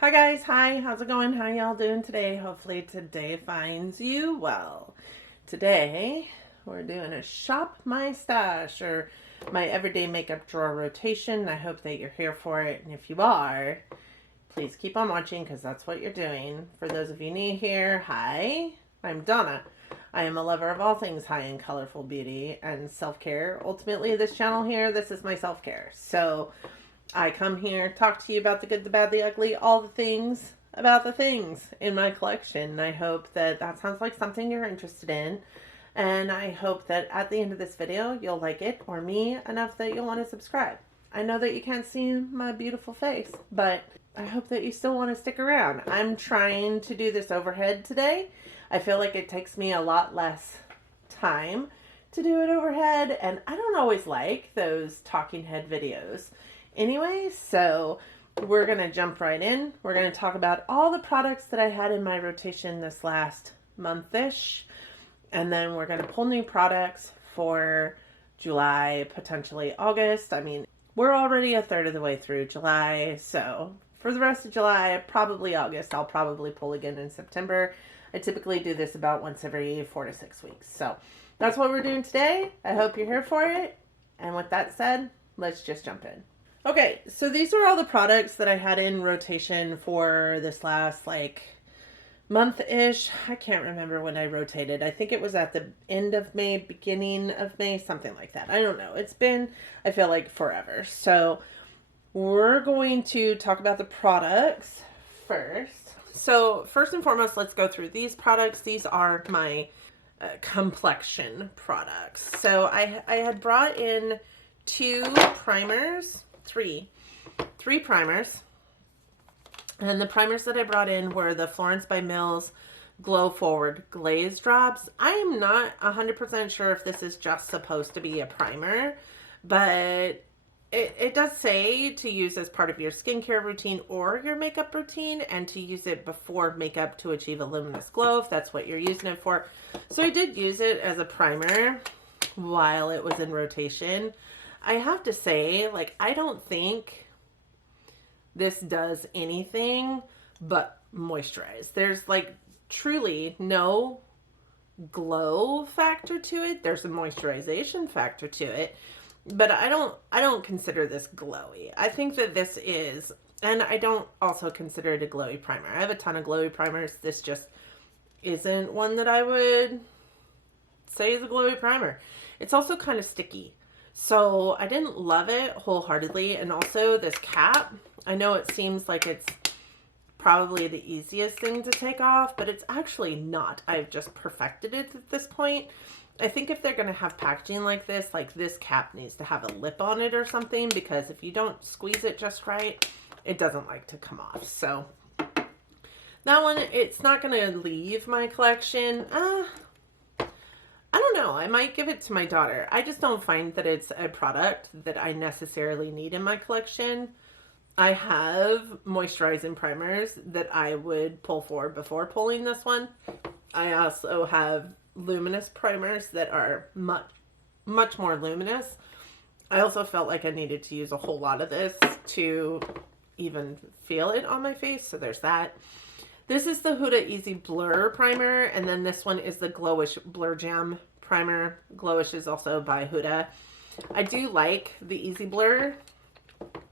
Hi guys, hi, how's it going? How y'all doing today? Hopefully today finds you well. Today, we're doing a shop my stash or my everyday makeup drawer rotation. I hope that you're here for it, and if you are, please keep on watching because that's what you're doing. For those of you new here, hi, I'm Donna. I am a lover of all things high and colorful beauty and self-care. Ultimately, this channel here, this is my self-care. So I come here, talk to you about the good, the bad, the ugly, all the things about the things in my collection. I hope that that sounds like something you're interested in. And I hope that at the end of this video, you'll like it or me enough that you'll want to subscribe. I know that you can't see my beautiful face, but I hope that you still want to stick around. I'm trying to do this overhead today. I feel like it takes me a lot less time to do it overhead, and I don't always like those talking head videos. Anyway, so we're going to jump right in. We're going to talk about all the products that I had in my rotation this last month-ish. And then we're going to pull new products for July, potentially August. I mean, we're already a third of the way through July. So for the rest of July, probably August, I'll probably pull again in September. I typically do this about once every 4 to 6 weeks. So that's what we're doing today. I hope you're here for it. And with that said, let's just jump in. Okay, so these are all the products that I had in rotation for this last month-ish. I can't remember when I rotated. I think it was at the end of May, beginning of May, something like that. I don't know. It's been, I feel like, forever. So we're going to talk about the products first. So first and foremost, let's go through these products. These are my Complexion products. So I had brought in three primers, and the primers that I brought in were the Florence by Mills Glow Forward Glaze Drops. I am not 100% sure if this is just supposed to be a primer, but it does say to use as part of your skincare routine or your makeup routine, and to use it before makeup to achieve a luminous glow if that's what you're using it for. So I did use it as a primer while it was in rotation. I have to say, I don't think this does anything but moisturize. There's truly no glow factor to it. There's a moisturization factor to it, but I don't consider this glowy. I think that this is, and I don't also consider it a glowy primer. I have a ton of glowy primers. This just isn't one that I would say is a glowy primer. It's also kind of sticky. So I didn't love it wholeheartedly. And also this cap, I know it seems like it's probably the easiest thing to take off, but it's actually not. I've just perfected it at this point. I think if they're going to have packaging like this cap needs to have a lip on it or something, because if you don't squeeze it just right, it doesn't like to come off. So that one, it's not going to leave my collection. I don't know. I might give it to my daughter. I just don't find that it's a product that I necessarily need in my collection. I have moisturizing primers that I would pull for before pulling this one. I also have luminous primers that are much more luminous. I also felt like I needed to use a whole lot of this to even feel it on my face. So there's that. This is the Huda Easy Blur Primer, and then this one is the Glowish Blur Jam Primer. Glowish is also by Huda. I do like the Easy Blur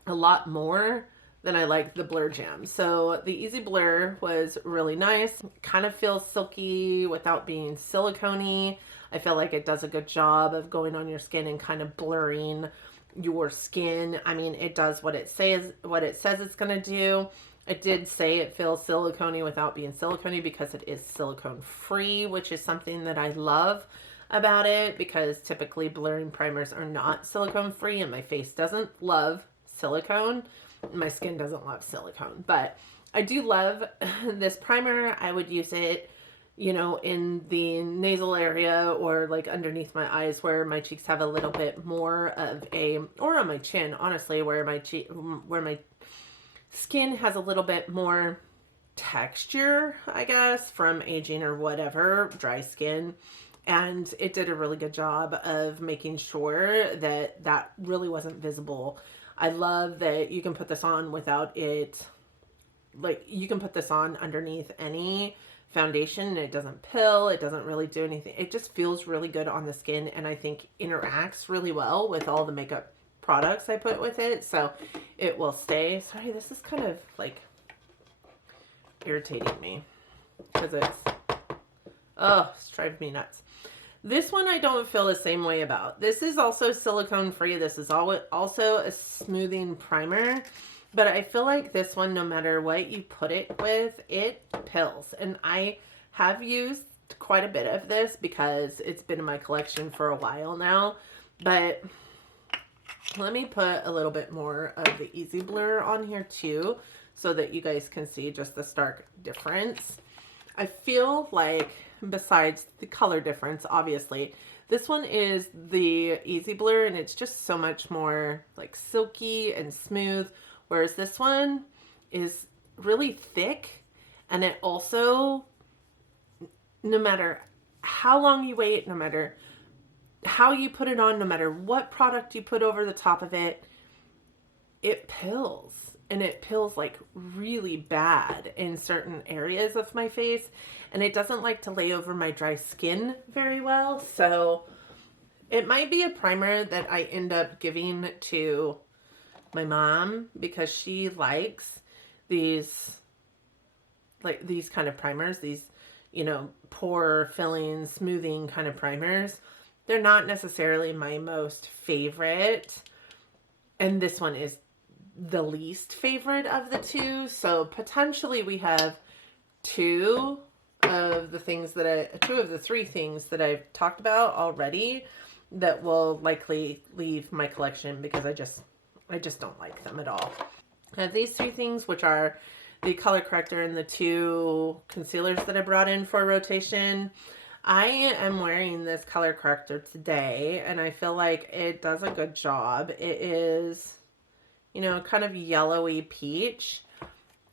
a lot more than I like the Blur Jam. So the Easy Blur was really nice. Kind of feels silky without being silicone-y. I feel like it does a good job of going on your skin and kind of blurring your skin. I mean, it does what it says it's going to do. It did say it feels silicone-y without being silicone-y because it is silicone free, which is something that I love about it, because typically blurring primers are not silicone free, and my face doesn't love silicone. My skin doesn't love silicone, but I do love this primer. I would use it, in the nasal area or underneath my eyes where my cheeks have a little bit more of or on my chin, honestly, where my skin has a little bit more texture, I guess, from aging or whatever, dry skin. And it did a really good job of making sure that that really wasn't visible. I love that you can put this on without it like, you can put this on underneath any foundation and it doesn't pill. It doesn't really do anything. It just feels really good on the skin, and I think interacts really well with all the makeup products I put with it. So it will stay. Sorry, this is kind of like irritating me because it's driving me nuts. This one I don't feel the same way about. This is also silicone free. This is also a smoothing primer, but I feel like this one, no matter what you put it with, it pills. And I have used quite a bit of this because it's been in my collection for a while now. But let me put a little bit more of the Easy Blur on here too, so that you guys can see just the stark difference. I feel like, besides the color difference, obviously, this one is the Easy Blur, and it's just so much more like silky and smooth, whereas this one is really thick, and it also, no matter how long you wait, no matter how you put it on, no matter what product you put over the top of it, it pills. And it pills like really bad in certain areas of my face. And it doesn't like to lay over my dry skin very well. So it might be a primer that I end up giving to my mom because she likes these, like these kind of primers, these, you know, pore filling, smoothing kind of primers. They're not necessarily my most favorite. And this one is the least favorite of the two. So potentially we have two of the three things that I've talked about already that will likely leave my collection because I just don't like them at all. I have these three things, which are the color corrector and the two concealers that I brought in for rotation. I am wearing this color corrector today, and I feel like it does a good job. It is, you know, kind of yellowy peach.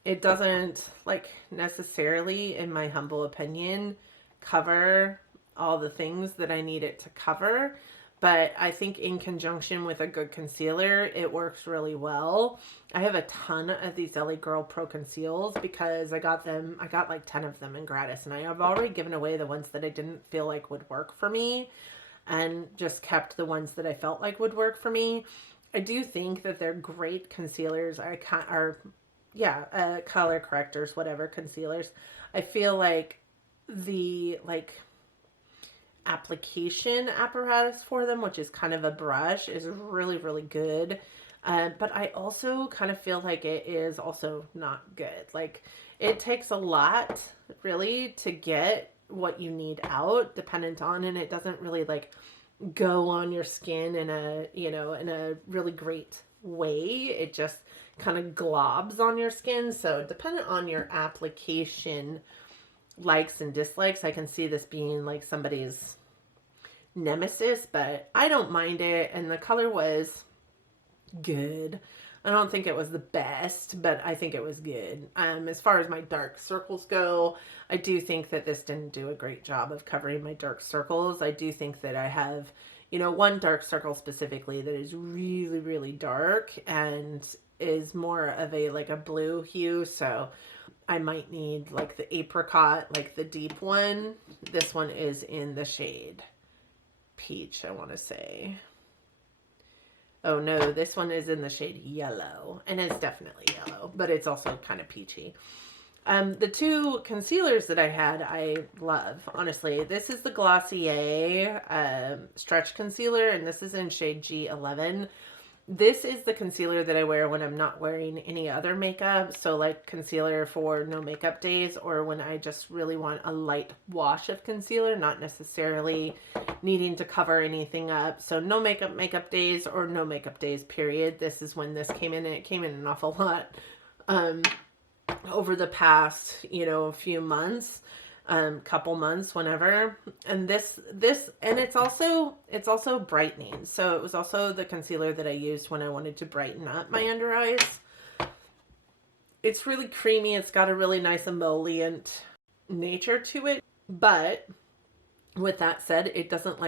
It doesn't, like, necessarily, in my humble opinion, cover all the things that I need it to cover. But I think in conjunction with a good concealer, it works really well. I have a ton of these LA Girl Pro Conceals because I got like 10 of them in gratis. And I have already given away the ones that I didn't feel like would work for me and just kept the ones that I felt like would work for me. I do think that they're great concealers. Color correctors, whatever, concealers. I feel like the, application apparatus for them, which is kind of a brush, is really, really good. But I also kind of feel like it is also not good. Like, it takes a lot, really, to get what you need out, dependent on, and it doesn't really, go on your skin in a really great way. It just kind of globs on your skin. So dependent on your application likes and dislikes, I can see this being like somebody's nemesis, but I don't mind it. And the color was good. I don't think it was the best, but I think it was good. As far as my dark circles go, I do think that this didn't do a great job of covering my dark circles. I do think that I have, one dark circle specifically that is really, really dark and is more of a blue hue. So I might need the apricot, the deep one. This one is in the shade peach, I want to say. Oh no, this one is in the shade yellow, and it's definitely yellow, but it's also kind of peachy. The two concealers that I had, I love, honestly. This is the Glossier Stretch Concealer, and this is in shade G11. This is the concealer that I wear when I'm not wearing any other makeup. So like concealer for no makeup days, or when I just really want a light wash of concealer, not necessarily needing to cover anything up. So no makeup days, or no makeup days period. This is when this came in, and it came in an awful lot over the past, few months. Couple months, whenever. And this and it's also brightening. So it was also the concealer that I used when I wanted to brighten up my under eyes. It's really creamy. It's got a really nice emollient nature to it. But with that said, it doesn't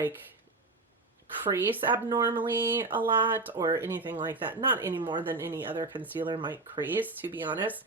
crease abnormally a lot or anything like that. Not any more than any other concealer might crease, to be honest.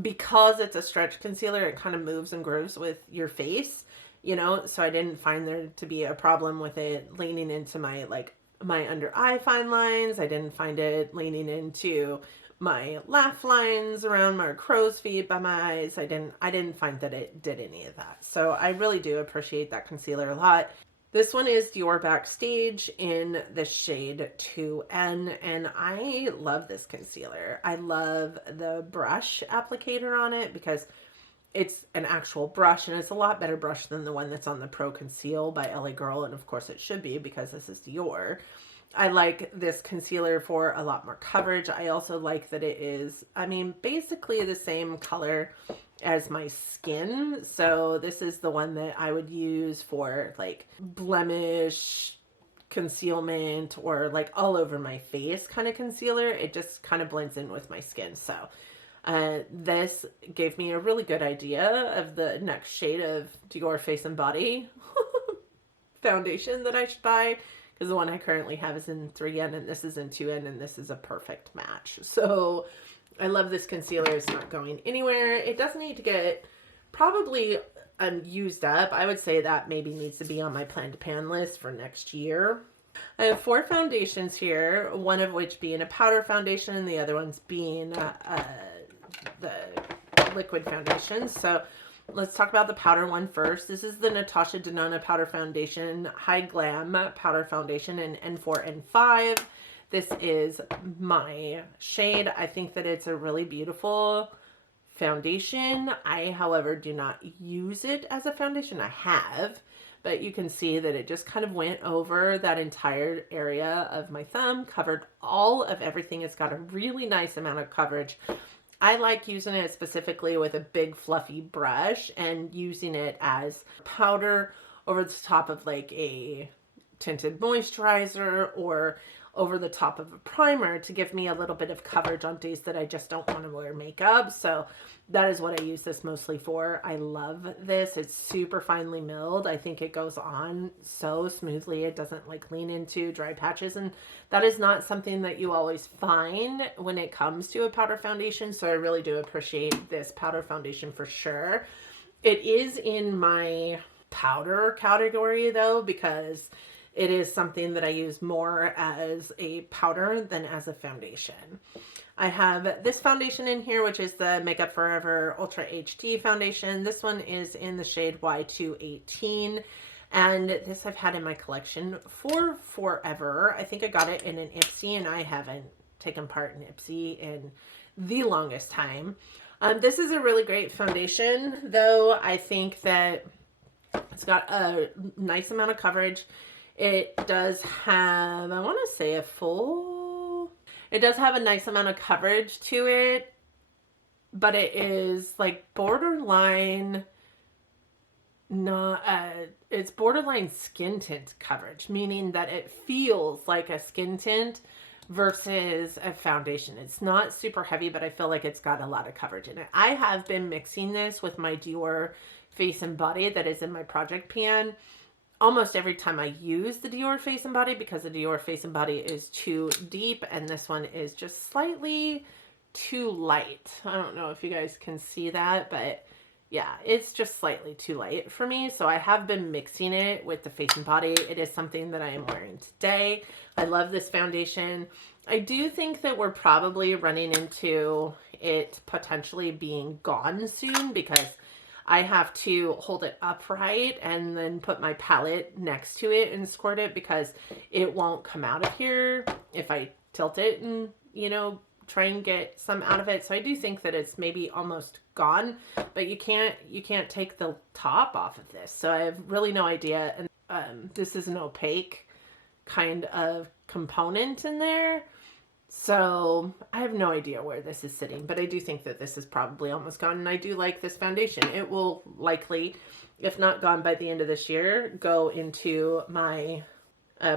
because it's a stretch concealer, it kind of moves and grooves with your face, you know, so I didn't find there to be a problem with it leaning into my, like, my under eye fine lines. I didn't find it leaning into my laugh lines around my crow's feet by my eyes. I didn't find that it did any of that. So I really do appreciate that concealer a lot. This one is Dior Backstage in the shade 2N, and I love this concealer. I love the brush applicator on it because it's an actual brush, and it's a lot better brush than the one that's on the Pro Conceal by LA Girl, and of course it should be because this is Dior. I like this concealer for a lot more coverage. I also like that it is, I mean, basically the same color as my skin. So this is the one that I would use for like blemish concealment or like all over my face kind of concealer. It just kind of blends in with my skin. So this gave me a really good idea of the next shade of Dior Face and Body foundation that I should buy, because the one I currently have is in 3N and this is in 2N, and this is a perfect match. So I love this concealer. It's not going anywhere. It does need to get probably used up. I would say that maybe needs to be on my plan to pan list for next year. I have 4 foundations here, one of which being a powder foundation and the other one's being the liquid foundation. So let's talk about the powder one first. This is the Natasha Denona Powder Foundation High Glam Powder Foundation in N4, N5. This is my shade. I think that it's a really beautiful foundation. I, however, do not use it as a foundation. I have, but you can see that it just kind of went over that entire area of my thumb, covered all of everything. It's got a really nice amount of coverage. I like using it specifically with a big fluffy brush and using it as powder over the top of like a tinted moisturizer or over the top of a primer to give me a little bit of coverage on days that I just don't want to wear makeup. So that is what I use this mostly for. I love this. It's super finely milled. I think it goes on so smoothly. It doesn't like lean into dry patches, and that is not something that you always find when it comes to a powder foundation. So I really do appreciate this powder foundation for sure. It is in my powder category though, because it is something that I use more as a powder than as a foundation. I have this foundation in here, which is the Makeup Forever Ultra HD foundation. This one is in the shade Y218. And this I've had in my collection for forever. I think I got it in an Ipsy, and I haven't taken part in Ipsy in the longest time. This is a really great foundation, though. I think that it's got a nice amount of coverage. It does have, I want to say it does have a nice amount of coverage to it, but it is like borderline, it's borderline skin tint coverage, meaning that it feels like a skin tint versus a foundation. It's not super heavy, but I feel like it's got a lot of coverage in it. I have been mixing this with my Dior Face and Body that is in my project pan almost every time I use the Dior Face and Body, because the Dior Face and Body is too deep and this one is just slightly too light. I don't know if you guys can see that, but yeah, it's just slightly too light for me. So I have been mixing it with the Face and Body. It is something that I am wearing today. I love this foundation. I do think that we're probably running into it potentially being gone soon, because I have to hold it upright and then put my palette next to it and squirt it, because it won't come out of here if I tilt it and, you know, try and get some out of it. So I do think that it's maybe almost gone, but you can't take the top off of this. So I have really no idea. And this is an opaque kind of component in there. So I have no idea where this is sitting, but I do think that this is probably almost gone. And I do like this foundation. It will likely, if not gone by the end of this year, go into my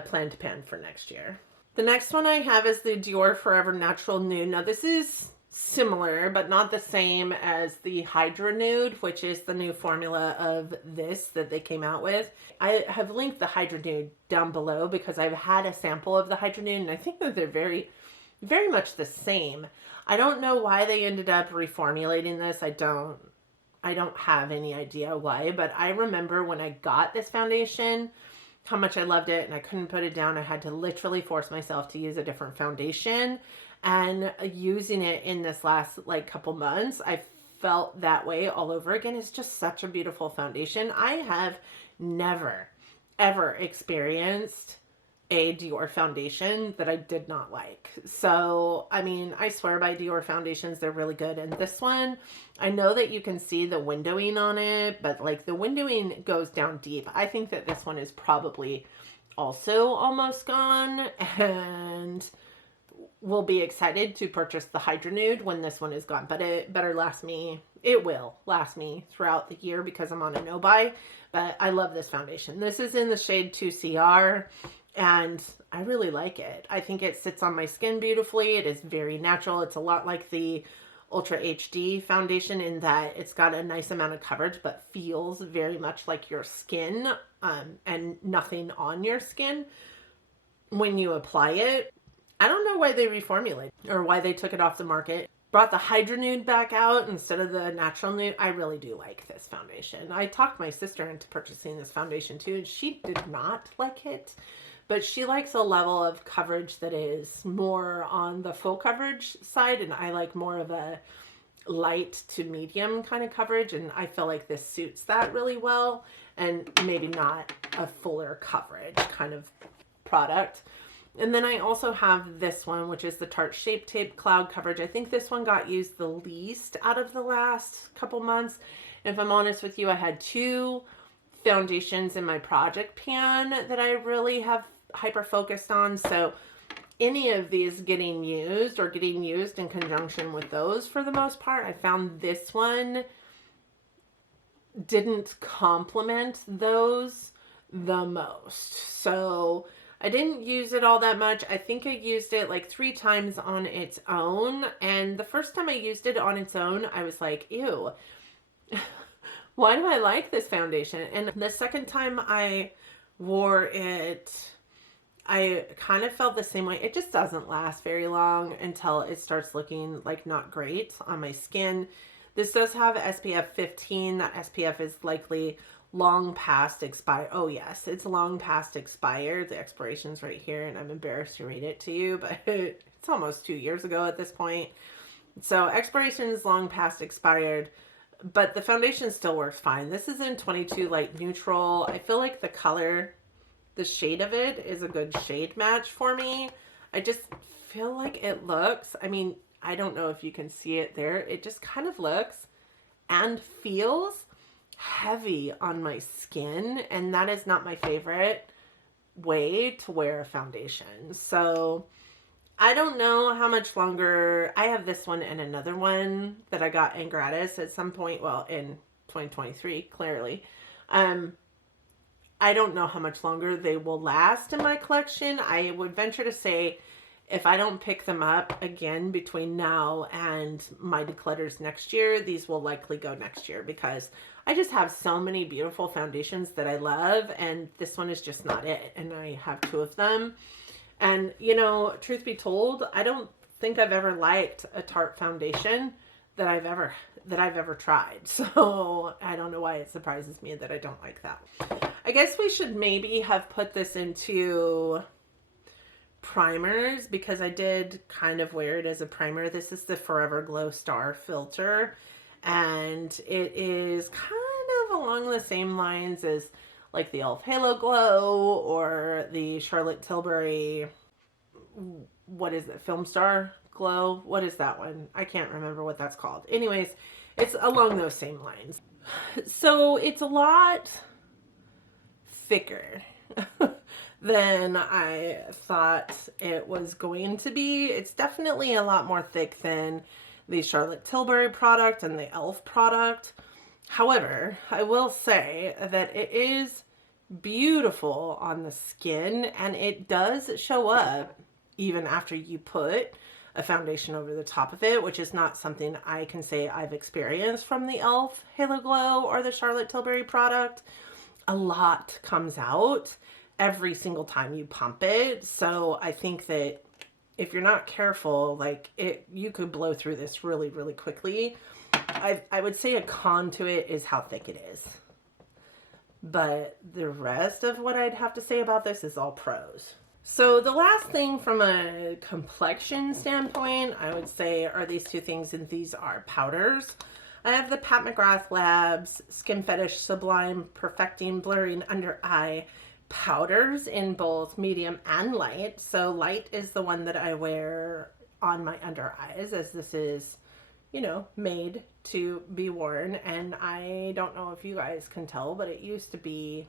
plan to pan for next year. The next one I have is the Dior Forever Natural Nude. Now this is similar, but not the same as the Hydra Nude, which is the new formula of this that they came out with. I have linked the Hydra Nude down below because I've had a sample of the Hydra Nude, and I think that they're very very much the same. I don't know why they ended up reformulating this. I don't have any idea why, but I remember when I got this foundation, how much I loved it, and I couldn't put it down. I had to literally force myself to use a different foundation, and using it in this last like couple months, I felt that way all over again. It's just such a beautiful foundation. I have never ever experienced a Dior foundation that I did not like. So, I mean, I swear by Dior foundations, they're really good. And this one, I know that you can see the windowing on it, but like the windowing goes down deep. I think that this one is probably also almost gone, and will be excited to purchase the Hydra Nude when this one is gone. But it better last me, it will last me throughout the year because I'm on a no-buy. But I love this foundation. This is in the shade 2CR. And I really like it. I think it sits on my skin beautifully. It is very natural. It's a lot like the Ultra HD foundation in that it's got a nice amount of coverage, but feels very much like your skin, and nothing on your skin when you apply it. I don't know why they reformulated or why they took it off the market. Brought the Hydra Nude back out instead of the natural nude. I really do like this foundation. I talked my sister into purchasing this foundation too, and she did not like it. But she likes a level of coverage that is more on the full coverage side, and I like more of a light to medium kind of coverage, and I feel like this suits that really well, and maybe not a fuller coverage kind of product. And then I also have this one, which is the Tarte Shape Tape Cloud Coverage. I think this one got used the least out of the last couple months. And if I'm honest with you, I had two foundations in my project pan that I really have hyper focused on, so any of these getting used or getting used in conjunction with those for the most part, I found this one didn't complement those the most. So I didn't use it all that much. I think I used it like 3 times on its own, and the first time I used it on its own, I was like, ew, why do I like this foundation? And the second time I wore it, I kind of felt the same way. It just doesn't last very long until it starts looking like not great on my skin. This does have SPF 15. That SPF is likely long past expired. Oh yes, it's long past expired. The expiration's right here, and I'm embarrassed to read it to you, but it's almost 2 years ago at this point. So expiration is long past expired, but the foundation still works fine. This is in 22 Light Neutral. I feel like the color, the shade of it is a good shade match for me. I just feel like it looks, I mean, I don't know if you can see it there. It just kind of looks and feels heavy on my skin, and that is not my favorite way to wear a foundation. So I don't know how much longer. I have this one and another one that I got in gratis at some point, well, in 2023, clearly. I don't know how much longer they will last in my collection. I would venture to say if I don't pick them up again between now and my declutters next year, these will likely go next year because I just have so many beautiful foundations that I love, and this one is just not it. And I have 2 of them. And, you know, truth be told, I don't think I've ever liked a Tarte foundation that I've ever tried. So I don't know why it surprises me that I don't like that. I guess we should maybe have put this into primers because I did kind of wear it as a primer. This is the Forever Glow Star filter, and it is kind of along the same lines as like the e.l.f. Halo Glow or the Charlotte Tilbury, what is it, Film Star Glow? What is that one? I can't remember what that's called. Anyways, it's along those same lines. So it's a lot thicker than I thought it was going to be. It's definitely a lot more thick than the Charlotte Tilbury product and the e.l.f. product. However, I will say that it is beautiful on the skin, and it does show up even after you put a foundation over the top of it, which is not something I can say I've experienced from the e.l.f. Halo Glow or the Charlotte Tilbury product. A lot comes out every single time you pump it, so I think that if you're not careful, like you could blow through this really, really quickly. I would say a con to it is how thick it is. But the rest of what I'd have to say about this is all pros. So the last thing from a complexion standpoint, I would say are these two things, and these are powders. I have the Pat McGrath Labs Skin Fetish Sublime Perfecting Blurring Under Eye powders in both medium and light. So light is the one that I wear on my under eyes, as this is, you know, made to be worn. And I don't know if you guys can tell, but it used to be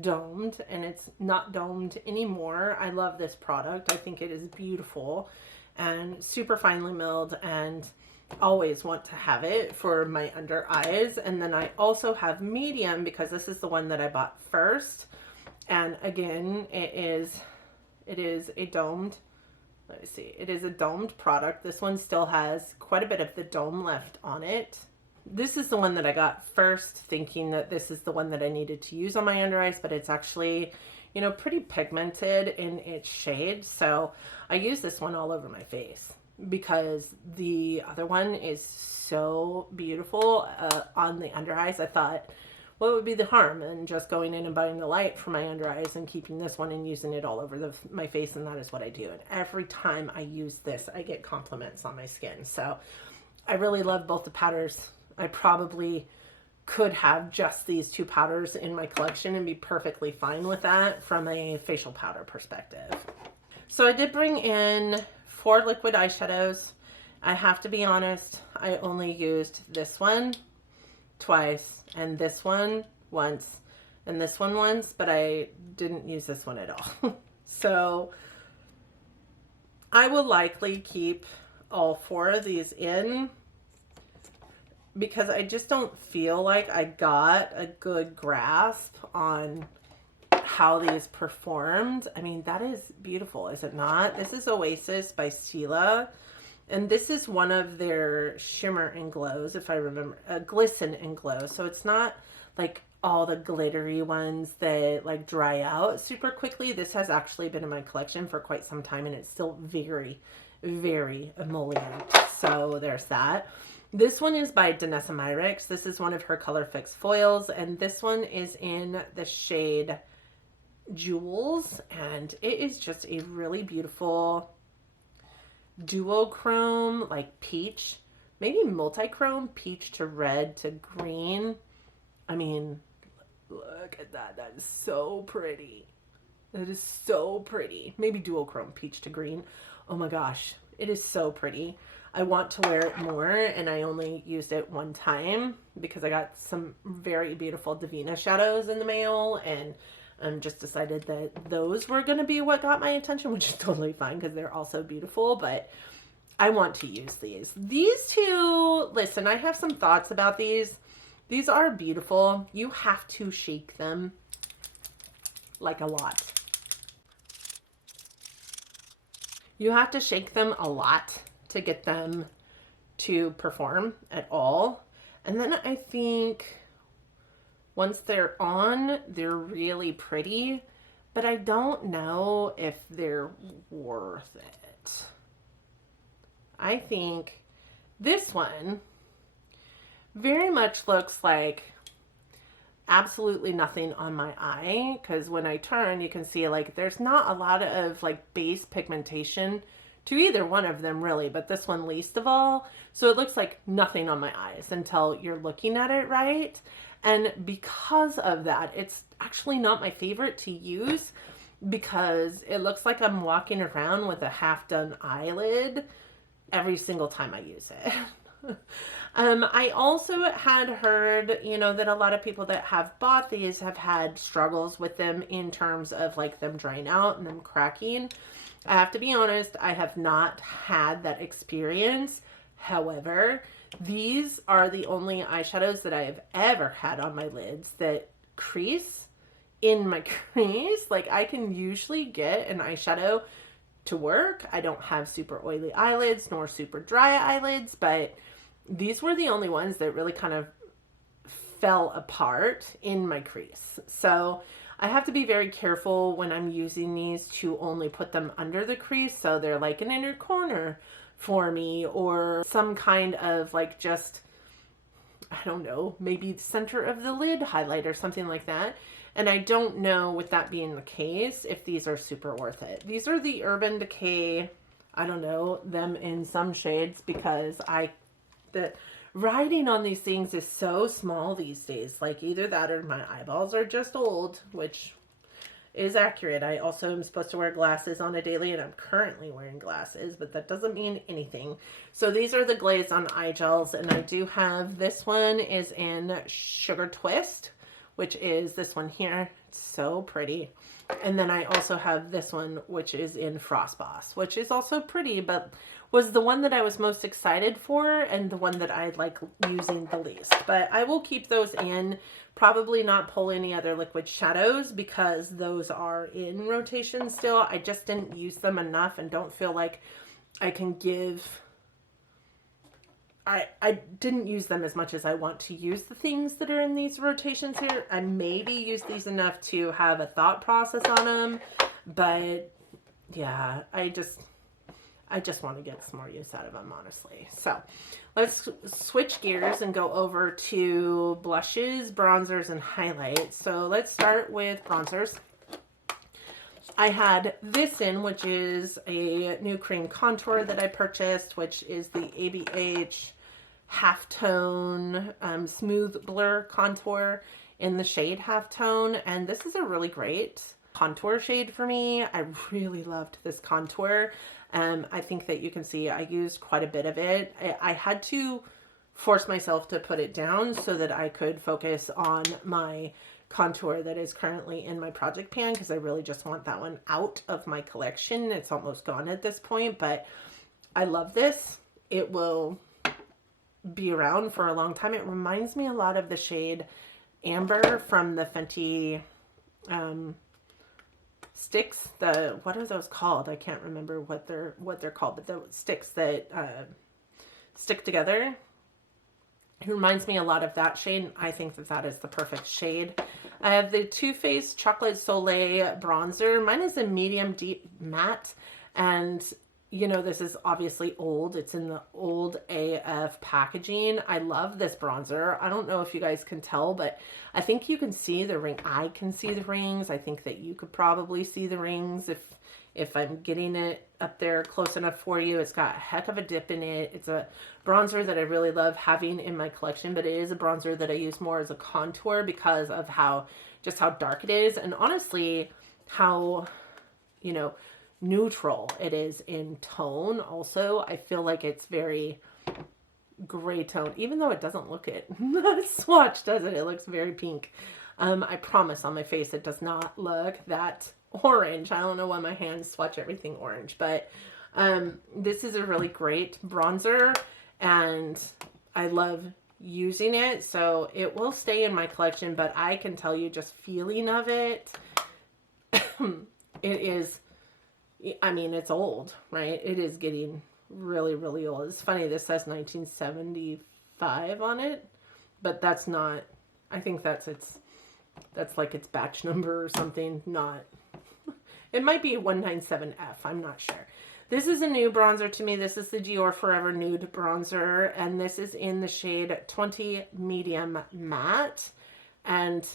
domed, and it's not domed anymore. I love this product. I think it is beautiful and super finely milled, and always want to have it for my under eyes. And then I also have medium because this is the one that I bought first. And again, it is a domed, let me see, it is a domed product. This one still has quite a bit of the dome left on it. This is the one that I got first, thinking that this is the one that I needed to use on my under eyes, but it's actually, you know, pretty pigmented in its shade. So I use this one all over my face because the other one is so beautiful on the under eyes. I thought, what would be the harm in just going in and buying the light for my under eyes and keeping this one and using it all over my face? And that is what I do. And every time I use this, I get compliments on my skin. So I really love both the powders. I probably could have just these two powders in my collection and be perfectly fine with that from a facial powder perspective. So I did bring in 4 liquid eyeshadows. I have to be honest, I only used this one twice, and this one once, and this one once, but I didn't use this one at all. So I will likely keep all 4 of these in because I just don't feel like I got a good grasp on how these performed. I mean, that is beautiful, is it not? This is Oasis by Stila, and this is one of their shimmer and glows, if I remember, glisten and glow. So it's not like all the glittery ones that like dry out super quickly. This has actually been in my collection for quite some time, and it's still very, very emollient. So there's that. This one is by Danessa Myricks. This is one of her Color Fix foils, and this one is in the shade Jewels, and it is just a really beautiful duochrome, like peach, maybe multi-chrome, peach to red to green. I mean, look at that. That is so pretty. That is so pretty. Maybe duochrome, peach to green. Oh my gosh, it is so pretty. I want to wear it more, and I only used it one time because I got some very beautiful Divina shadows in the mail, and just decided that those were going to be what got my attention, which is totally fine because they're also beautiful, but I want to use these. These two, listen, I have some thoughts about these. These are beautiful. You have to shake them like a lot. You have to shake them a lot to get them to perform at all. And then I think once they're on, they're really pretty, but I don't know if they're worth it. I think this one very much looks like absolutely nothing on my eye, because when I turn, you can see like there's not a lot of like base pigmentation to either one of them really, but this one least of all. So it looks like nothing on my eyes until you're looking at it right. And because of that, it's actually not my favorite to use because it looks like I'm walking around with a half-done eyelid every single time I use it. I also had heard, you know, that a lot of people that have bought these have had struggles with them in terms of like them drying out and them cracking. I have to be honest, I have not had that experience. However, these are the only eyeshadows that I have ever had on my lids that crease in my crease. Like I can usually get an eyeshadow to work. I don't have super oily eyelids nor super dry eyelids, but these were the only ones that really kind of fell apart in my crease. So I have to be very careful when I'm using these to only put them under the crease, so they're like an inner corner for me, or some kind of like just, I don't know, maybe the center of the lid highlight or something like that. And I don't know, with that being the case, if these are super worth it. These are the Urban Decay, I don't know, them in some shades, because the writing on these things is so small these days. Like either that or my eyeballs are just old, which is accurate. I also am supposed to wear glasses on a daily, and I'm currently wearing glasses, but that doesn't mean anything. So these are the Glaze on eye gels, and I do have, this one is in Sugar Twist, which is this one here. It's so pretty. And then I also have this one, which is in Frost Boss, which is also pretty, but was the one that I was most excited for and the one that I like using the least. But I will keep those in, probably not pull any other liquid shadows because those are in rotation still. I just didn't use them enough and don't feel like I can give... I didn't use them as much as I want to use the things that are in these rotations here. I maybe used these enough to have a thought process on them, but yeah, I just want to get some more use out of them, honestly. So let's switch gears and go over to blushes, bronzers, and highlights. So let's start with bronzers. I had this in, which is a new cream contour that I purchased, which is the ABH Halftone Smooth Blur Contour in the shade Halftone. And this is a really great contour shade for me. I really loved this contour. I think that you can see I used quite a bit of it. I had to force myself to put it down so that I could focus on my contour that is currently in my project pan, because I really just want that one out of my collection. It's almost gone at this point, but I love this. It will be around for a long time. It reminds me a lot of the shade Amber from the Fenty sticks. What are those called? I can't remember what they're called, but the sticks that stick together. It reminds me a lot of that shade. I think that that is the perfect shade. I have the Too Faced Chocolate Soleil bronzer. Mine is a medium deep matte, and you know, this is obviously old. It's in the old AF packaging. I love this bronzer. I don't know if you guys can tell, but I think you can see the ring. I can see the rings. I think that you could probably see the rings if I'm getting it up there close enough for you. It's got a heck of a dip in it. It's a bronzer that I really love having in my collection, but it is a bronzer that I use more as a contour because of how dark it is, and honestly how, you know, neutral it is in tone. Also, I feel like it's very gray tone, even though it doesn't look it. Swatch, does it? It looks very pink. I promise on my face it does not look that orange. I don't know why my hands swatch everything orange, but this is a really great bronzer and I love using it, so it will stay in my collection. But I can tell you, just feeling of it, it is, I mean, it's old, right? It is getting really, really old. It's funny, this says 1975 on it, but that's not, I think that's like its batch number or something. Not, it might be 197F, I'm not sure. This is a new bronzer to me. This is the Dior Forever Nude bronzer, and this is in the shade 20 Medium Matte, and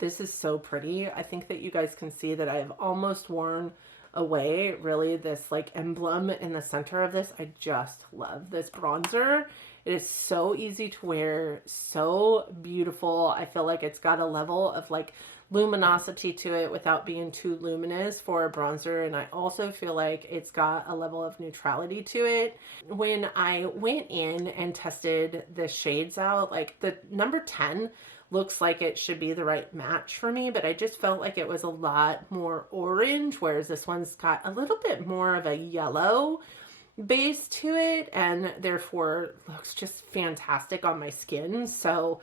this is so pretty. I think that you guys can see that I've almost worn away really this like emblem in the center of this. I just love this bronzer. It is so easy to wear, so beautiful. I feel like it's got a level of like luminosity to it without being too luminous for a bronzer, and I also feel like it's got a level of neutrality to it. When I went in and tested the shades out, like the number 10 looks like it should be the right match for me, but I just felt like it was a lot more orange, whereas this one's got a little bit more of a yellow base to it, and therefore looks just fantastic on my skin. So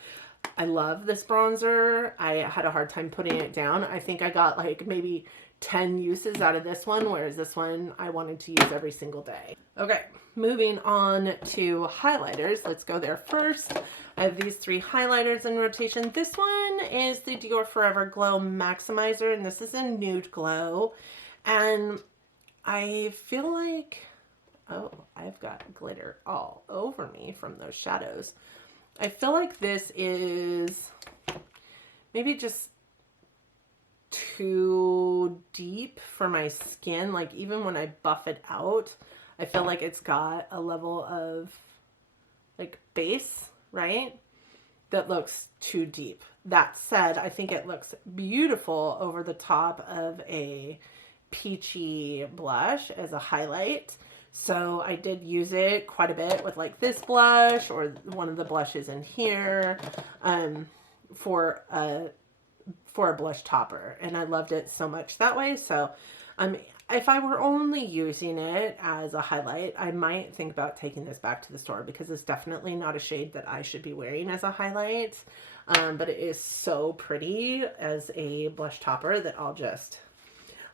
I love this bronzer. I had a hard time putting it down. I think I got like maybe 10 uses out of this one, whereas this one I wanted to use every single day. Okay, moving on to highlighters. Let's go there first. I have these 3 highlighters in rotation. This one is the Dior Forever Glow Maximizer, and this is a nude glow. And I feel like, oh, I've got glitter all over me from those shadows. I feel like this is maybe just too deep for my skin. Like even when I buff it out, I feel like it's got a level of like base, right? That looks too deep. That said, I think it looks beautiful over the top of a peachy blush as a highlight. So I did use it quite a bit with like this blush or one of the blushes in here for a blush topper, and I loved it so much that way. So if I were only using it as a highlight, I might think about taking this back to the store because it's definitely not a shade that I should be wearing as a highlight. But it is so pretty as a blush topper that I'll just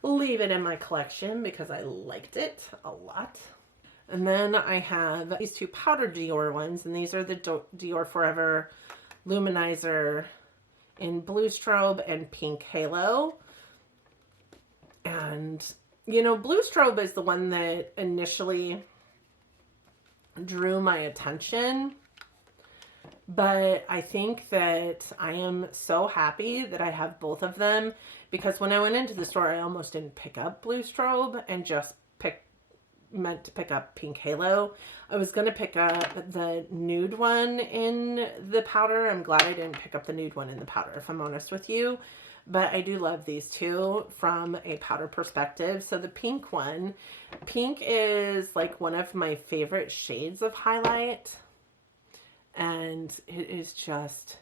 leave it in my collection because I liked it a lot. And then I have these 2 powder Dior ones, and these are the Dior Forever Luminizer in Blue Strobe and Pink Halo. And, you know, Blue Strobe is the one that initially drew my attention. But I think that I am so happy that I have both of them, because when I went into the store, I almost didn't pick up Blue Strobe and just meant to pick up Pink Halo. I was going to pick up the nude one in the powder. I'm glad I didn't pick up the nude one in the powder, if I'm honest with you. But I do love these 2 from a powder perspective. So the pink one, pink is like one of my favorite shades of highlight. And it is just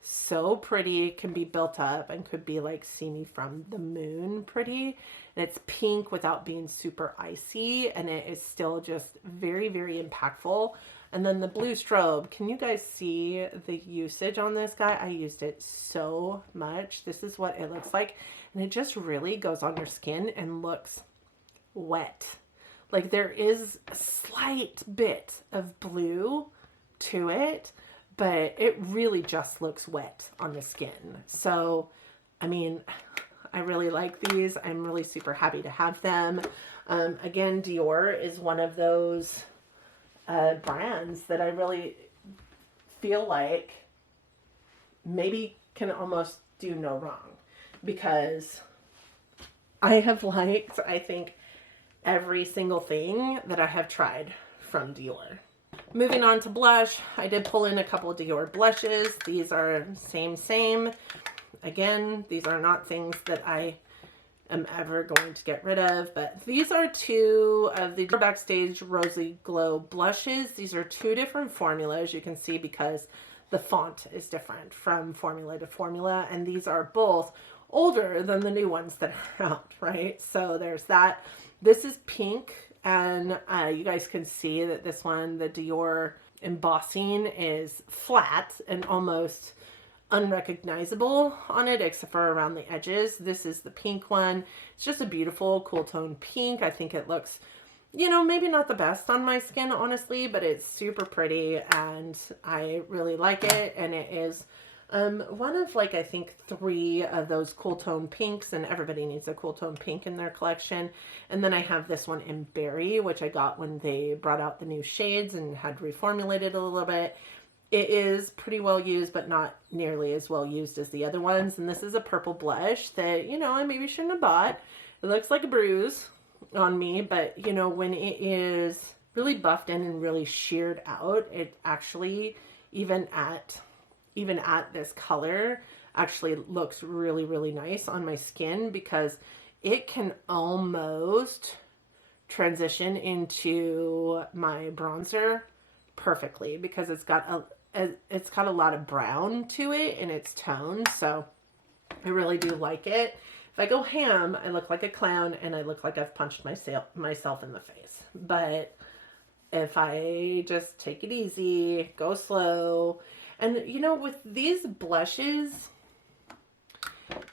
so pretty. It can be built up and could be like see me from the moon pretty. And it's pink without being super icy, and it is still just very, very impactful. And then the Blue Strobe, can you guys see the usage on this guy? I used it so much. This is what it looks like, and it just really goes on your skin and looks wet. Like there is a slight bit of blue to it, but it really just looks wet on the skin. So, I mean, I really like these. I'm really super happy to have them. Again, Dior is one of those brands that I really feel like maybe can almost do no wrong, because I have liked, I think, every single thing that I have tried from Dior. Moving on to blush, I did pull in a couple of Dior blushes. These are same. Again, these are not things that I am ever going to get rid of, but these are 2 of the Dior Backstage Rosy Glow blushes. These are 2 different formulas, you can see, because the font is different from formula to formula, and these are both older than the new ones that are out, right? So there's that. This is pink, and you guys can see that this one, the Dior embossing, is flat and almost unrecognizable on it, except for around the edges. This is the pink one. It's just a beautiful cool tone pink. I think it looks, you know, maybe not the best on my skin, honestly, but it's super pretty and I really like it. And it is one of, like, I think 3 of those cool tone pinks, and everybody needs a cool tone pink in their collection. And then I have this one in berry, which I got when they brought out the new shades and had reformulated a little bit. It is pretty well used, but not nearly as well used as the other ones. And this is a purple blush that, you know, I maybe shouldn't have bought. It looks like a bruise on me, but, you know, when it is really buffed in and really sheared out, it actually, even at this color, actually looks really, really nice on my skin, because it can almost transition into my bronzer perfectly, because it's got a lot of brown to it in its tone. So I really do like it. If I go ham, I look like a clown and I look like I've punched myself in the face. But if I just take it easy, go slow, and, you know, with these blushes,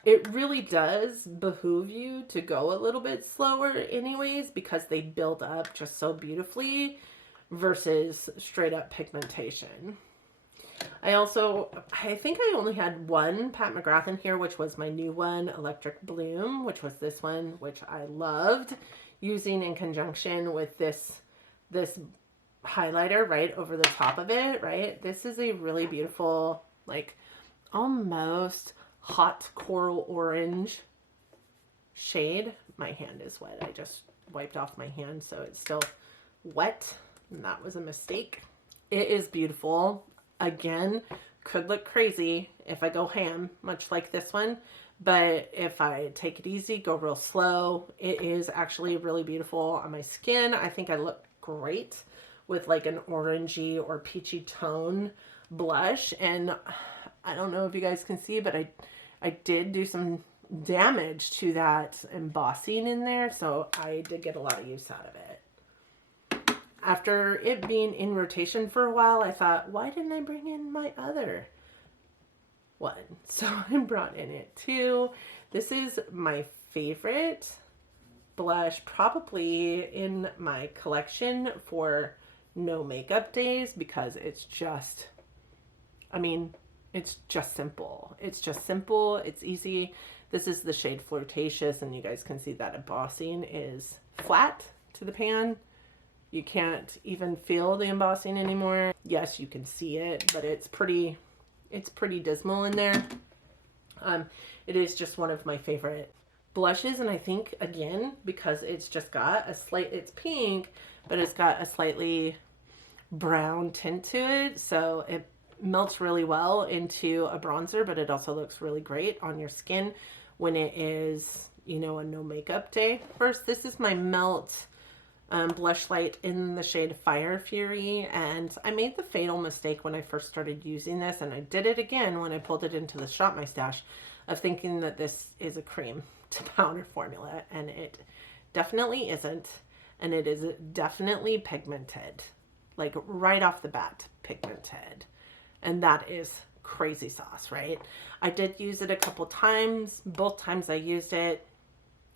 It really does behoove you to go a little bit slower anyways, because they build up just so beautifully versus straight up pigmentation. I think I only had one Pat McGrath in here, which was my new one, Electric Bloom, which was this one, which I loved using in conjunction with this highlighter right over the top of it, right? This is a really beautiful, like almost hot coral orange shade. My hand is wet. I just wiped off my hand, so it's still wet, and that was a mistake. It is beautiful. Again, could look crazy if I go ham, much like this one, but if I take it easy, go real slow, it is actually really beautiful on my skin. I think I look great with like an orangey or peachy tone blush, and I don't know if you guys can see, but I did do some damage to that embossing in there, so I did get a lot of use out of it. After it being in rotation for a while, I thought, why didn't I bring in my other one? So I brought in it too. This is my favorite blush, probably in my collection for no makeup days, because it's just, I mean, it's just simple. It's just simple. It's easy. This is the shade Flirtatious, and you guys can see that embossing is flat to the pan. You can't even feel the embossing anymore. Yes, you can see it, but it's pretty dismal in there. It is just one of my favorite blushes, and I think, again, because it's just got it's pink, but it's got a slightly brown tint to it, so it melts really well into a bronzer, but it also looks really great on your skin when it is, you know, a no makeup day. First, this is my Melt blush light in the shade Fire Fury, and I made the fatal mistake when I first started using this, and I did it again when I pulled it into the Shop My Stash, of thinking that this is a cream to powder formula, and it definitely isn't, and it is definitely pigmented, like right off the bat pigmented, and that is crazy sauce, right? I did use it a couple times. Both times I used it,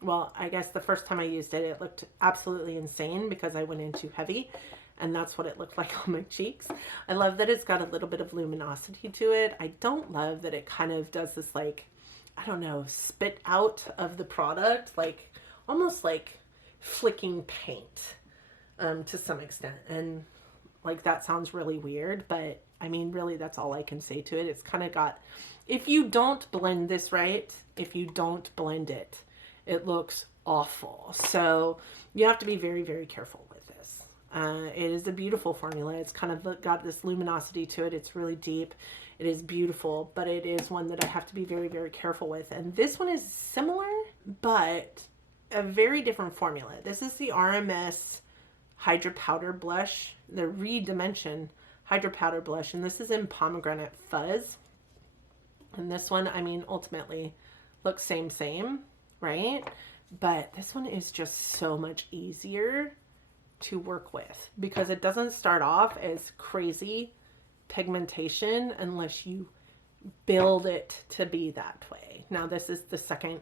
well, I guess the first time I used it, it looked absolutely insane because I went in too heavy, and that's what it looked like on my cheeks. I love that it's got a little bit of luminosity to it. I don't love that it kind of does this, like, I don't know, spit out of the product, like almost like flicking paint to some extent. And like, that sounds really weird, but I mean, really, that's all I can say to it. It's kind of got, if you don't blend this right, if you don't blend it, it looks awful. So you have to be very, very careful with this. It is a beautiful formula. It's kind of got this luminosity to it. It's really deep. It is beautiful, but it is one that I have to be very, very careful with. And this one is similar, but a very different formula. This is the RMS Hydra Powder Blush, the Redimension Hydra Powder Blush, and this is in Pomegranate Fuzz. And this one, I mean, ultimately looks same, right? But this one is just so much easier to work with because it doesn't start off as crazy pigmentation unless you build it to be that way. Now this is the second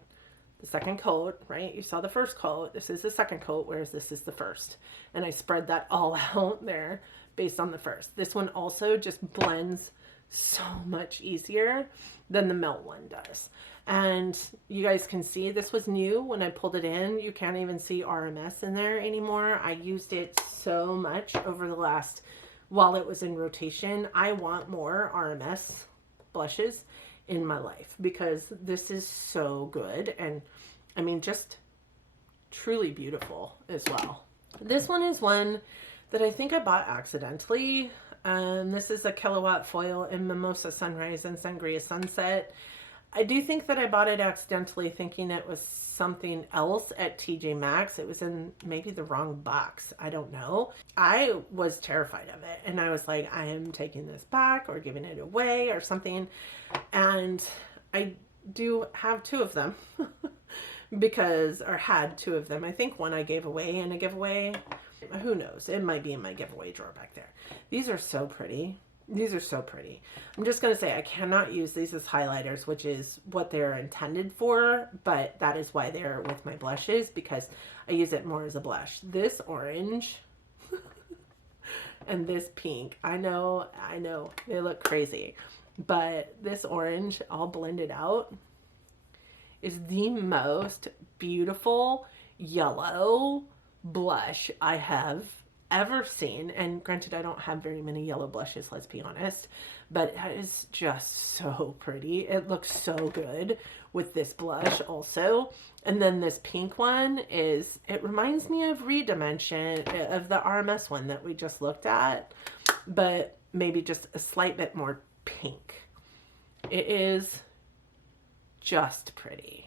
coat, right? You saw the first coat. This is the second coat, whereas this is the first. And I spread that all out there based on the first. This one also just blends so much easier than the Melt one does. And you guys can see this was new when I pulled it in. You can't even see RMS in there anymore. I used it so much over the last, while it was in rotation. I want more RMS blushes in my life because this is so good. And I mean, just truly beautiful as well. This one is one that I think I bought accidentally. This is a Kilowatt Foil in Mimosa Sunrise and Sangria Sunset. I do think that I bought it accidentally thinking it was something else at TJ Maxx. It was in maybe the wrong box. I don't know. I was terrified of it. And I was like, I am taking this back or giving it away or something. And I do have two of them because, or had two of them. I think one I gave away in a giveaway. Who knows? It might be in my giveaway drawer back there. These are so pretty. These are so pretty. I'm just going to say I cannot use these as highlighters, which is what they're intended for, but that is why they're with my blushes, because I use it more as a blush. This orange and this pink, I know, they look crazy, but this orange all blended out is the most beautiful yellow blush I have ever seen. And granted, I don't have very many yellow blushes, let's be honest, but it is just so pretty. It looks so good with this blush also. And then this pink one is, it reminds me of Redimension, of the RMS one that we just looked at, but maybe just a slight bit more pink. It is just pretty.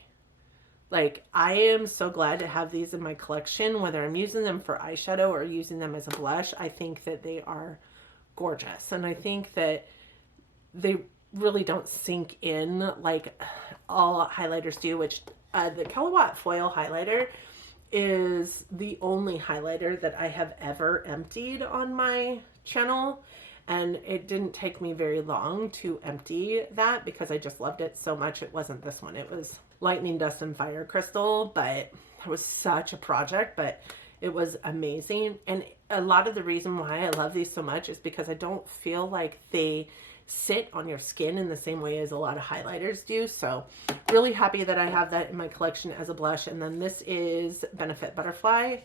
Like, I am so glad to have these in my collection, whether I'm using them for eyeshadow or using them as a blush. I think that they are gorgeous. And I think that they really don't sink in like all highlighters do, which the Kilowatt Foil highlighter is the only highlighter that I have ever emptied on my channel. And it didn't take me very long to empty that because I just loved it so much. It wasn't this one. It was Lightning Dust and Fire Crystal, but it was such a project, but it was amazing. And a lot of the reason why I love these so much is because I don't feel like they sit on your skin in the same way as a lot of highlighters do. So really happy that I have that in my collection as a blush. And then this is Benefit Butterfly.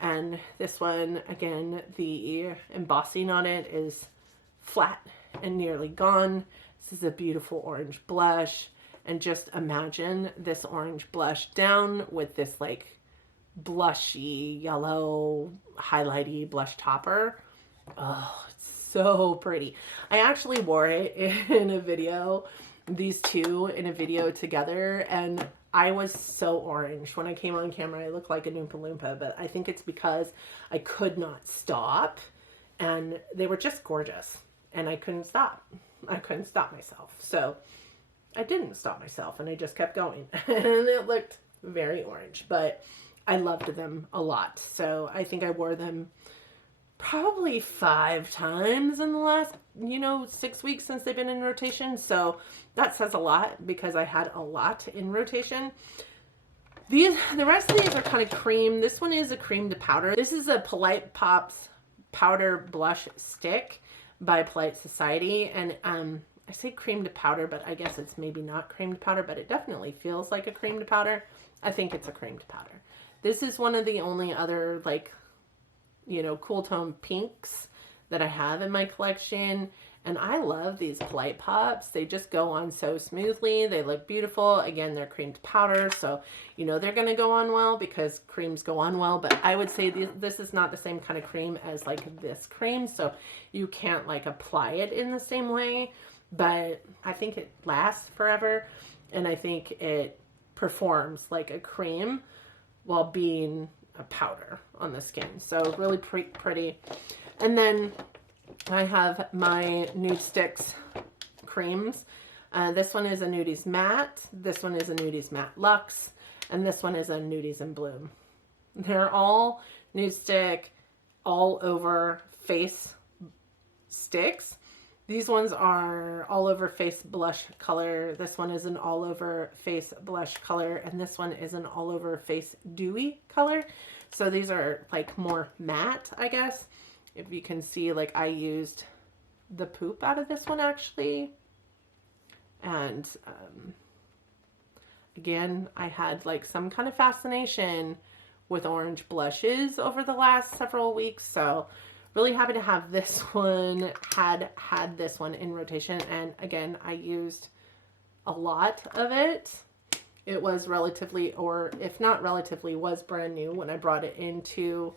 And this one, again, the embossing on it is flat and nearly gone. This is a beautiful orange blush. And just imagine this orange blush down with this like blushy yellow highlighty blush topper. Oh, it's so pretty. I actually wore it in a video, these two in a video together, and I was so orange. When I came on camera, I looked like a Oompa Loompa, but I think it's because I could not stop, and they were just gorgeous, and I couldn't stop. I couldn't stop myself. So I didn't stop myself, and I just kept going, and it looked very orange, but I loved them a lot. So I think I wore them probably 5 times in the last, 6 weeks since they've been in rotation. So that says a lot because I had a lot in rotation. The rest of these are kind of cream. This one is a cream to powder. This is a Polite Pops powder blush stick by Polite Society. And I say cream to powder, but I guess it's maybe not cream to powder, but it definitely feels like a cream to powder. I think it's a cream to powder. This is one of the only other cool tone pinks that I have in my collection. And I love these Polite Pops. They just go on so smoothly. They look beautiful. Again, they're cream to powder, so they're going to go on well because creams go on well. But I would say this is not the same kind of cream as this cream, so you can't apply it in the same way. But I think it lasts forever, and I think it performs like a cream while being a powder on the skin. So really pretty. And then I have my Nude Sticks creams. This one is a Nudies Matte. This one is a Nudies Matte Luxe. And this one is a Nudies in Bloom. They're all Nude Stick, all over face sticks. These ones are all over face blush color. This one is an all over face blush color. And this one is an all over face dewy color. So these are more matte, I guess. If you can see, I used the poop out of this one actually. And again, I had some kind of fascination with orange blushes over the last several weeks. So really happy to have this one, had this one in rotation. And again, I used a lot of it. It was relatively, or if not relatively, was brand new when I brought it into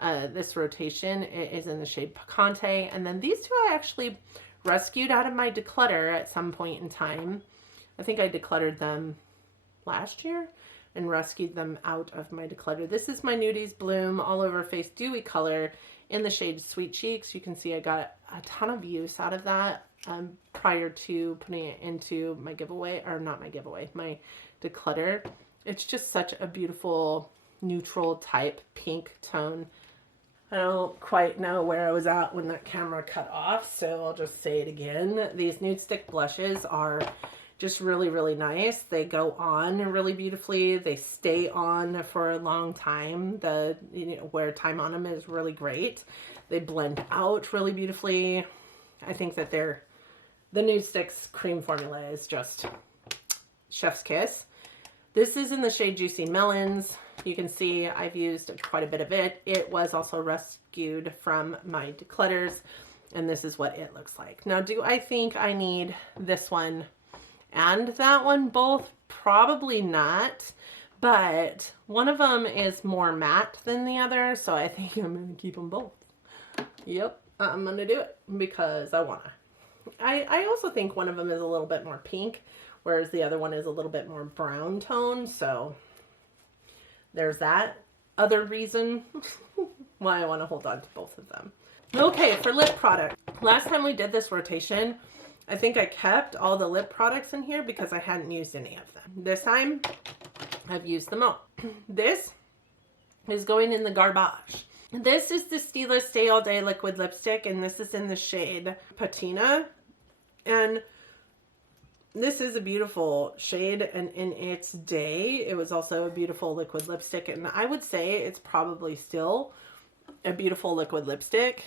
this rotation. It is in the shade Picante. And then these two I actually rescued out of my declutter at some point in time. I think I decluttered them last year and rescued them out of my declutter. This is my Nudies Bloom all over face dewy color in the shade Sweet Cheeks. You can see I got a ton of use out of that prior to putting it into my giveaway, or not my giveaway, my declutter. It's just such a beautiful neutral type pink tone. I don't quite know where I was at when that camera cut off, so I'll just say it again. These nude stick blushes are just really, really nice. They go on really beautifully. They stay on for a long time. The wear time on them is really great. They blend out really beautifully. I think that the nude sticks cream formula is just chef's kiss. This is in the shade Juicy Melons. You can see I've used quite a bit of it. It was also rescued from my declutters, and this is what it looks like. Now, do I think I need this one and that one both? Probably not, but one of them is more matte than the other, so I think I'm going to keep them both. Yep, I'm going to do it because I want to. I also think one of them is a little bit more pink, whereas the other one is a little bit more brown tone, so there's that other reason why I want to hold on to both of them. Okay, for lip product. Last time we did this rotation, I think I kept all the lip products in here because I hadn't used any of them. This time, I've used them all. This is going in the garbage. This is the Stila Stay All Day Liquid Lipstick, and this is in the shade Patina. And this is a beautiful shade, and in its day, it was also a beautiful liquid lipstick, and I would say it's probably still a beautiful liquid lipstick,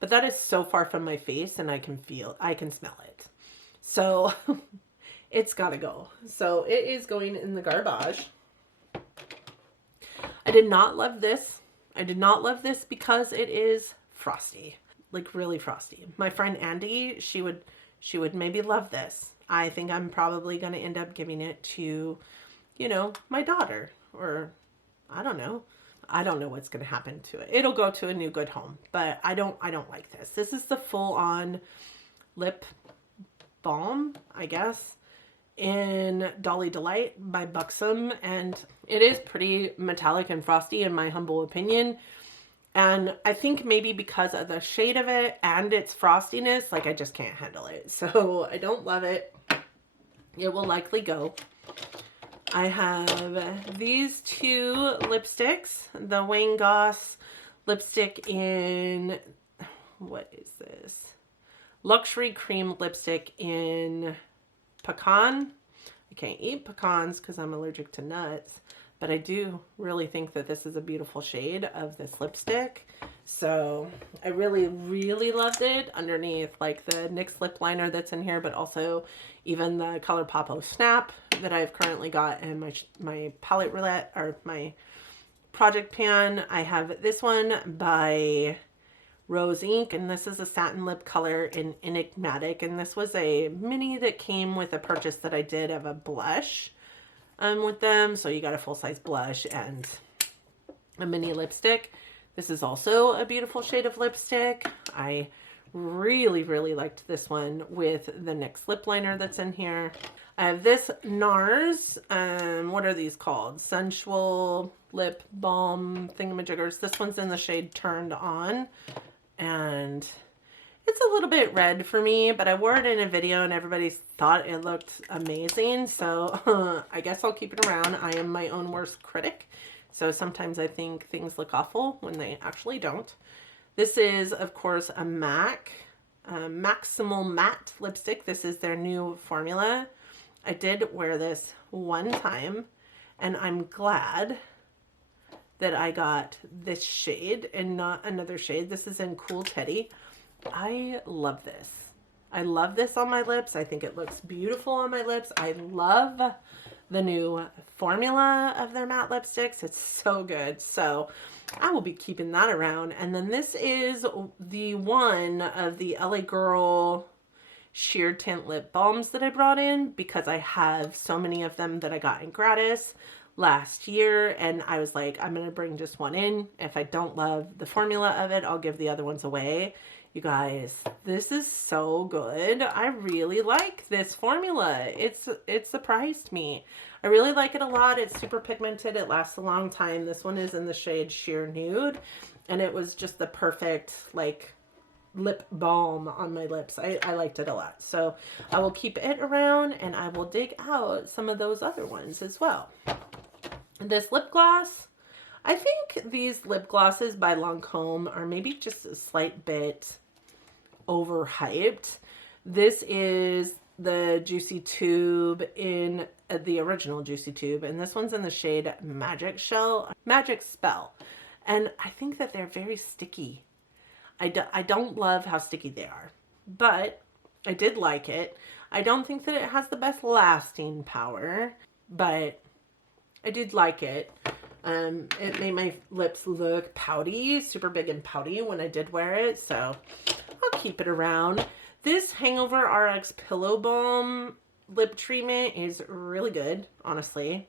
but that is so far from my face, and I can smell it. So it's gotta go. So it is going in the garbage. I did not love this. I did not love this because it is frosty, like really frosty. My friend Andy, she would maybe love this. I think I'm probably going to end up giving it to, my daughter, or I don't know. I don't know what's going to happen to it. It'll go to a new good home, but I don't like this. This is the full-on lip balm, I guess, in Dolly Delight by Buxom, and it is pretty metallic and frosty in my humble opinion. And I think maybe because of the shade of it and its frostiness, like I just can't handle it. So I don't love it. It will likely go. I have these two lipsticks. The Wayne Goss lipstick in, what is this? Luxury Cream lipstick in Pecan. I can't eat pecans because I'm allergic to nuts. But I do really think that this is a beautiful shade of this lipstick. So I really, really loved it underneath like the NYX lip liner that's in here, but also even the ColourPop O Snap that I've currently got in my palette roulette, or my project pan. I have this one by Rose Inc, and this is a satin lip color in Enigmatic, and this was a mini that came with a purchase that I did of a blush with them. So you got a full-size blush and a mini lipstick. This is also a beautiful shade of lipstick. I really, really liked this one with the NYX lip liner that's in here. I have this NARS, what are these called? Sensual Lip Balm thingamajiggers. This one's in the shade Turned On, and it's a little bit red for me, but I wore it in a video and everybody thought it looked amazing. So I guess I'll keep it around. I am my own worst critic. So sometimes I think things look awful when they actually don't. This is, of course, a MAC Maximal Matte lipstick. This is their new formula. I did wear this one time, and I'm glad that I got this shade and not another shade. This is in Cool Teddy. I love this. I love this on my lips. I think it looks beautiful on my lips. I love the new formula of their matte lipsticks. It's so good. So I will be keeping that around. And then this is the one of the LA Girl sheer tint lip balms that I brought in because I have so many of them that I got in gratis last year, and I was like, I'm gonna bring just one in. If I don't love the formula of it, I'll give the other ones away. You guys, this is so good. I really like this formula. It surprised me. I really like it a lot. It's super pigmented. It lasts a long time. This one is in the shade Sheer Nude, and it was just the perfect like lip balm on my lips. I liked it a lot. So I will keep it around, and I will dig out some of those other ones as well. This lip gloss, I think these lip glosses by Lancome are maybe just a slight bit overhyped. This is the Juicy Tube in the original Juicy Tube, and this one's in the shade Magic Spell. And I think that they're very sticky. I don't love how sticky they are, but I did like it. I don't think that it has the best lasting power, but I did like it. It made my lips look pouty, super big and pouty when I did wear it, so I'll keep it around. This Hangover RX Pillow Balm lip treatment is really good, honestly.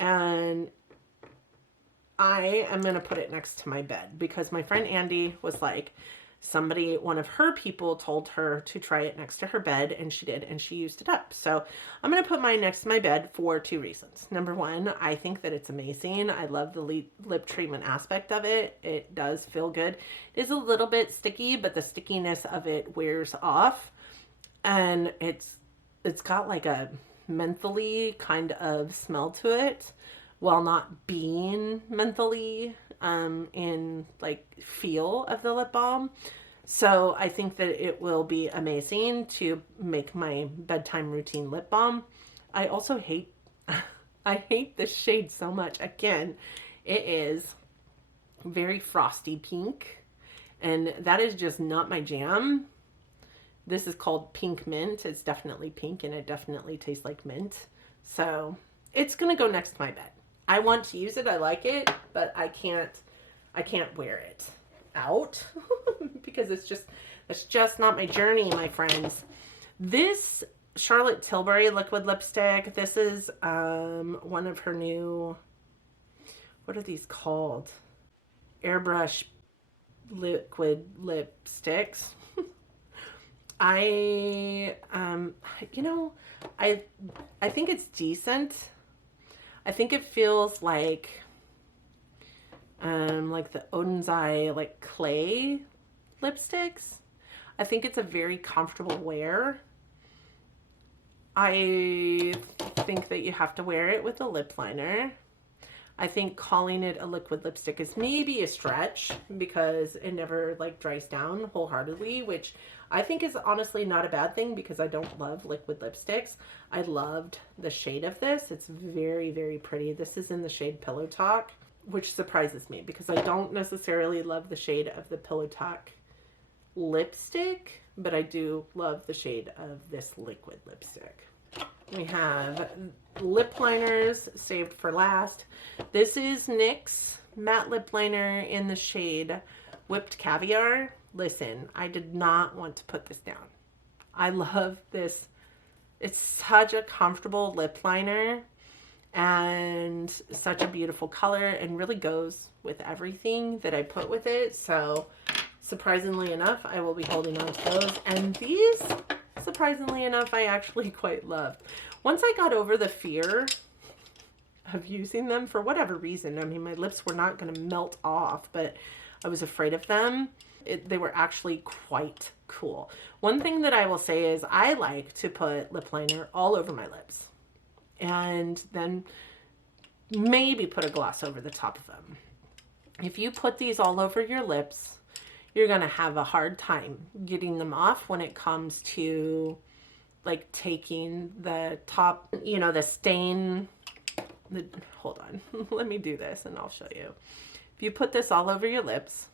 And I am going to put it next to my bed because my friend Andy was like, one of her people told her to try it next to her bed, and she did, and she used it up. So I'm going to put mine next to my bed for 2 reasons. Number one, I think that it's amazing. I love the lip treatment aspect of it. It does feel good. It is a little bit sticky, but the stickiness of it wears off, and it's got like a mentholy kind of smell to it while not being mentholy in like feel of the lip balm. So I think that it will be amazing to make my bedtime routine lip balm. I also hate I hate this shade so much. Again, it is very frosty pink, and that is just not my jam. This is called Pink Mint. It's definitely pink, and it definitely tastes like mint. So it's gonna go next to my bed. I want to use it. I like it, but I can't wear it out because it's just not my journey, my friends. This Charlotte Tilbury liquid lipstick, this is one of her new, what are these called? Airbrush liquid lipsticks. I think it's decent. I think it feels like the Odin's Eye like clay lipsticks. I think it's a very comfortable wear. I think that you have to wear it with a lip liner. I think calling it a liquid lipstick is maybe a stretch because it never like dries down wholeheartedly, which I think is honestly not a bad thing because I don't love liquid lipsticks. I loved the shade of this. It's very, very pretty. This is in the shade Pillow Talk, which surprises me because I don't necessarily love the shade of the Pillow Talk lipstick, but I do love the shade of this liquid lipstick. We have lip liners saved for last. This is NYX matte lip liner in the shade Whipped Caviar. Listen, I did not want to put this down. I love this. It's such a comfortable lip liner and such a beautiful color and really goes with everything that I put with it. So surprisingly enough, I will be holding on to those. And these, surprisingly enough, I actually quite loved. Once I got over the fear of using them for whatever reason, I mean, my lips were not going to melt off, but I was afraid of them. They were actually quite cool. One thing that I will say is I like to put lip liner all over my lips and then maybe put a gloss over the top of them. If you put these all over your lips, you're going to have a hard time getting them off when it comes to like taking the top, you know, the stain. Hold on, let me do this and I'll show you. If you put this all over your lips,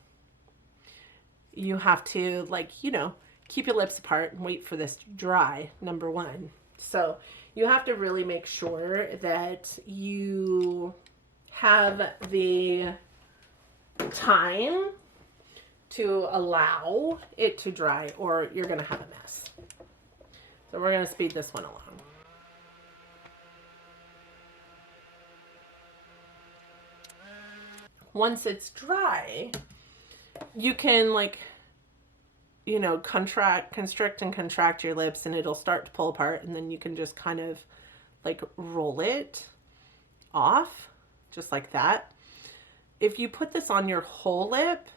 you have to, like, you know, keep your lips apart and wait for this to dry, number one. So you have to really make sure that you have the time to allow it to dry or you're going to have a mess. So we're going to speed this one along. Once it's dry, you can, like, you know, constrict and contract your lips and it'll start to pull apart, and then you can just kind of like roll it off just like that. If you put this on your whole lip,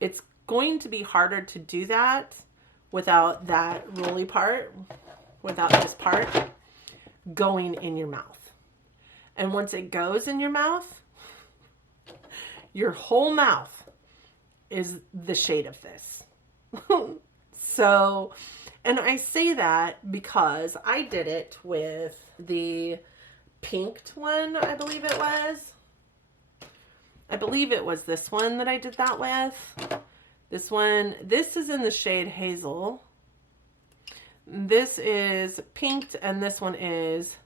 it's going to be harder to do that without that rolly part, without this part going in your mouth. And once it goes in your mouth, Your whole mouth is the shade of this. So, and I say that because I did it with the pinked one, I believe it was. I believe it was this one that I did that with. This one, this is in the shade Hazel. This is pinked, and this one is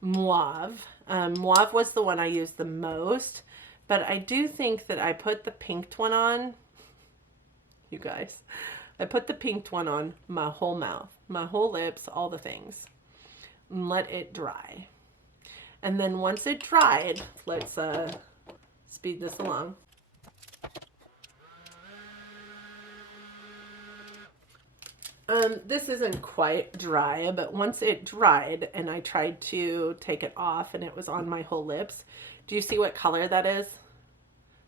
Mauve. Mauve was the one I used the most, but I do think that I put the pinked one on, you guys. I put the pinked one on my whole mouth, my whole lips, all the things. And let it dry. And then once it dried, let's speed this along. This isn't quite dry, but once it dried and I tried to take it off and it was on my whole lips, do you see what color that is?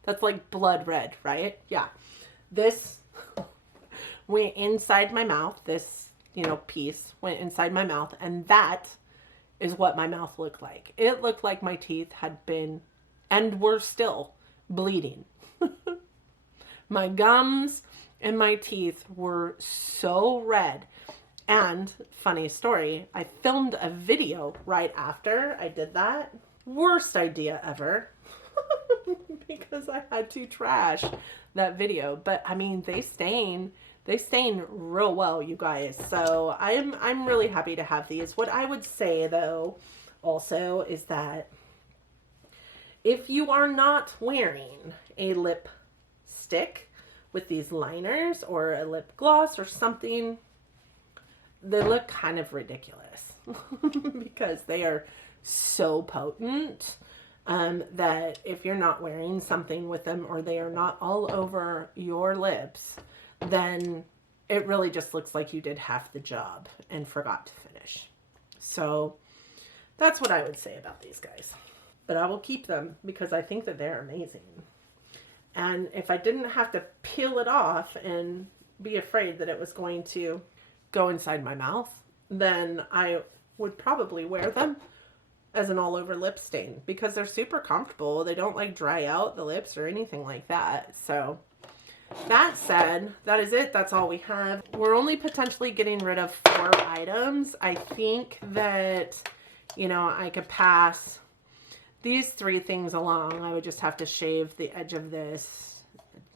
That's like blood red, right? Yeah. This went inside my mouth. This, piece went inside my mouth, and that is what my mouth looked like. It looked like my teeth had been and were still bleeding. My gums and my teeth were so red. And funny story, I filmed a video right after I did that. Worst idea ever. Because I had to trash that video. But I mean, they stain real well, you guys. So I'm really happy to have these. What I would say though also is that if you are not wearing a lip stick with these liners or a lip gloss or something, they look kind of ridiculous because they are so potent that if you're not wearing something with them or they are not all over your lips, then it really just looks like you did half the job and forgot to finish. So that's what I would say about these guys. But I will keep them because I think that they're amazing. And if I didn't have to peel it off and be afraid that it was going to go inside my mouth, then I would probably wear them as an all over lip stain because they're super comfortable. They don't like dry out the lips or anything like that. So that said, that is it. That's all we have. We're only potentially getting rid of 4 items. I think that, I could pass these 3 things along. I would just have to shave the edge of this,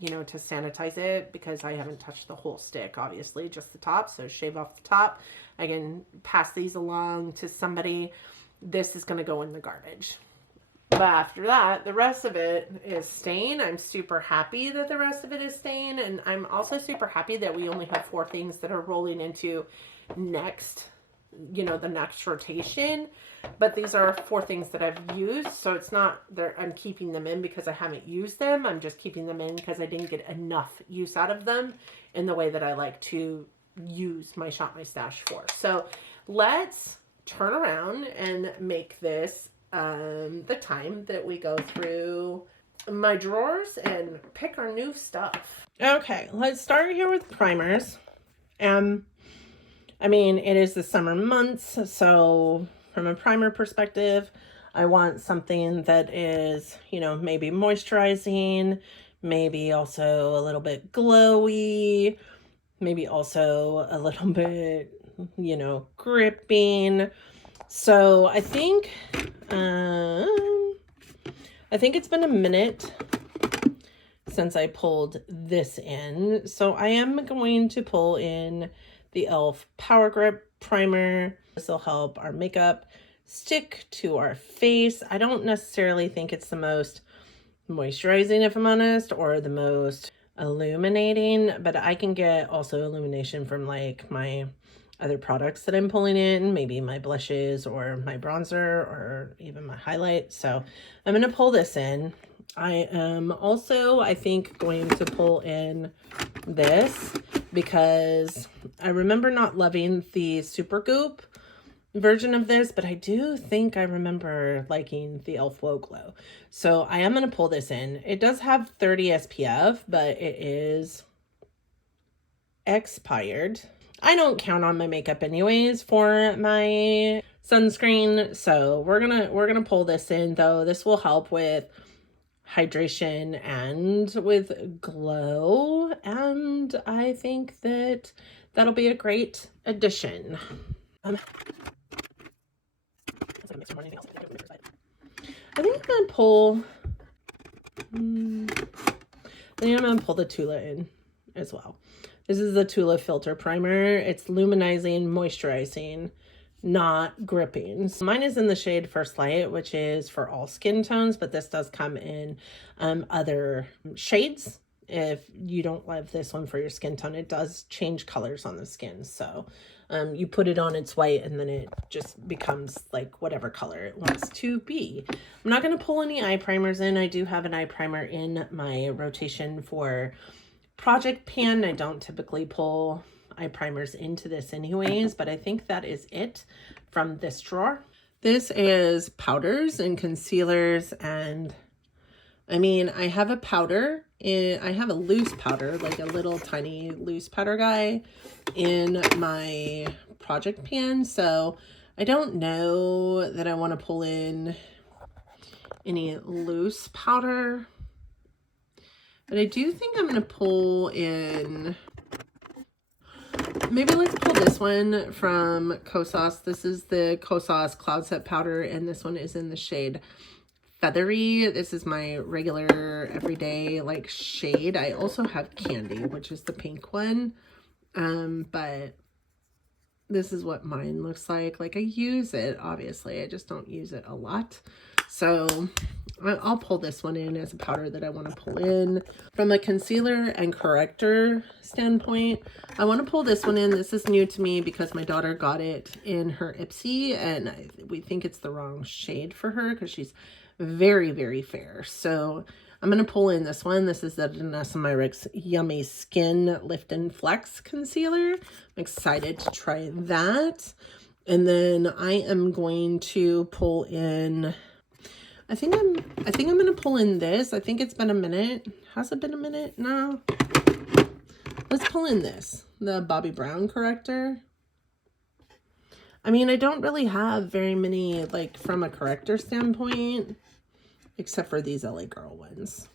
to sanitize it because I haven't touched the whole stick, obviously, just the top. So shave off the top. I can pass these along to somebody. This is going to go in the garbage. But after that, the rest of it is stain. I'm super happy that the rest of it is stain. And I'm also super happy that we only have 4 things that are rolling into next, the next rotation. But these are 4 things that I've used. So it's not I'm keeping them in because I haven't used them. I'm just keeping them in because I didn't get enough use out of them in the way that I like to use my Shop My Stash for. So let's turn around and make this the time that we go through my drawers and pick our new stuff. Okay, let's start here with primers. I mean, it is the summer months, so from a primer perspective, I want something that is, maybe moisturizing, maybe also a little bit glowy, maybe also a little bit, gripping. So I think it's been a minute since I pulled this in. So I am going to pull in the e.l.f. Power Grip Primer. This will help our makeup stick to our face. I don't necessarily think it's the most moisturizing, if I'm honest, or the most illuminating, but I can get also illumination from like my other products that I'm pulling in, maybe my blushes or my bronzer or even my highlight. So I'm going to pull this in. I am also, I think, going to pull in this because I remember not loving the Super Goop version of this, but I do think I remember liking the e.l.f. Whoa Glow. So I am going to pull this in. It does have 30 SPF, but it is expired. I don't count on my makeup anyways for my sunscreen, so we're gonna pull this in though. This will help with hydration and with glow, and I think that that'll be a great addition. I think I'm gonna pull the Tula in as well. This is the Tula filter primer. It's luminizing, moisturizing, not gripping. So mine is in the shade First Light, which is for all skin tones, but this does come in other shades. If you don't love this one for your skin tone, it does change colors on the skin. So you put it on, it's white, and then it just becomes like whatever color it wants to be. I'm not going to pull any eye primers in. I do have an eye primer in my rotation for Project Pan. I don't typically pull eye primers into this anyways, but I think that is it from this drawer. This is powders and concealers, and I mean, I have a powder, I have a loose powder, like a little tiny loose powder guy in my Project Pan, so I don't know that I want to pull in any loose powder, but I do think I'm going to pull in, maybe let's pull this one from Kosas. This is the Kosas Cloud Set Powder, and this one is in the shade Feathery. This is my regular everyday like shade. I also have Candy, which is the pink one, but this is what mine looks like. Like, I use it, obviously, I just don't use it a lot. So I'll pull this one in as a powder that I want to pull in. From a concealer and corrector standpoint, I want to pull this one in. This is new to me because my daughter got it in her Ipsy, and we think it's the wrong shade for her because she's very, very fair. So I'm going to pull in this one. This is the Danessa Myricks Yummy Skin Lift and Flex Concealer. I'm excited to try that. And then I am going to pull in, I think I'm going to pull in this. I think it's been a minute. Has it been a minute? No. Let's pull in this, the Bobbi Brown corrector. I mean, I don't really have very many, like, from a corrector standpoint, except for these LA Girl ones.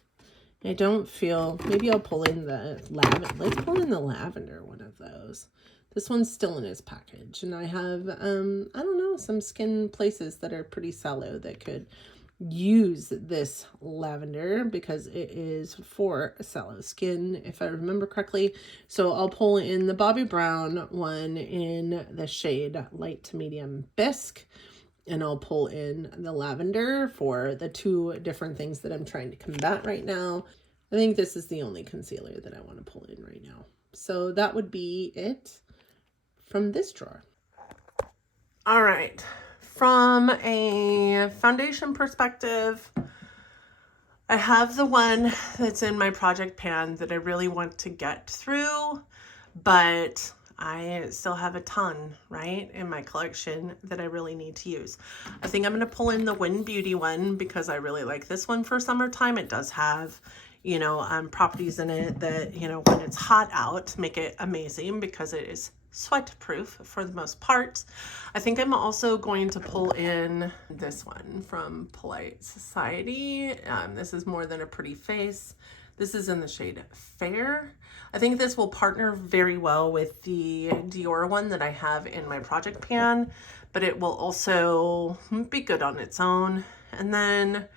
I don't feel, maybe I'll pull in the lavender. Let's pull in the lavender one of those. This one's still in its package, and I have, I don't know, some skin places that are pretty sallow that could use this lavender because it is for sallow skin, if I remember correctly. So I'll pull in the Bobbi Brown one in the shade Light to Medium Bisque, and I'll pull in the lavender for the two different things that I'm trying to combat right now. I think this is the only concealer that I want to pull in right now. So that would be it from this drawer. All right. From a foundation perspective, I have the one that's in my Project Pan that I really want to get through, but I still have a ton, right, in my collection that I really need to use. I think I'm going to pull in the Win Beauty one because I really like this one for summertime. It does have, you know, properties in it that, you know, when it's hot out, make it amazing because it is sweat proof for the most part. I think I'm also going to pull in this one from Polite Society. This is More Than a Pretty Face. This is in the shade Fair. I think this will partner very well with the Dior one that I have in my Project Pan, but it will also be good on its own. And then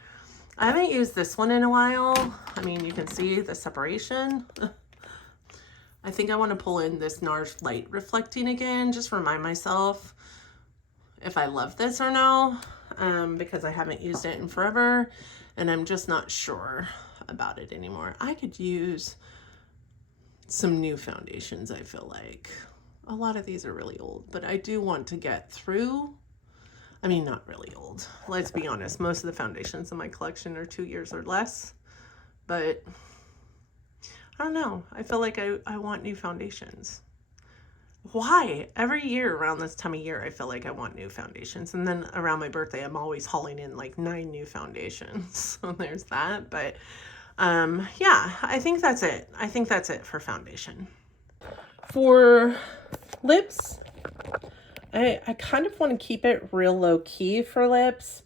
I haven't used this one in a while. I mean, you can see the separation. I think I want to pull in this NARS Light Reflecting again, just remind myself if I love this or no, because I haven't used it in forever, and I'm just not sure about it anymore. I could use some new foundations, I feel like. A lot of these are really old, but I do want to get through. I mean, not really old. Let's be honest, most of the foundations in my collection are 2 years or less, but I don't know. I feel like I want new foundations. Why? Every year around this time of year, I feel like I want new foundations. And then around my birthday, I'm always hauling in like 9 new foundations. So there's that. But yeah, I think that's it. I think that's it for foundation. For lips, I kind of want to keep it real low key for lips.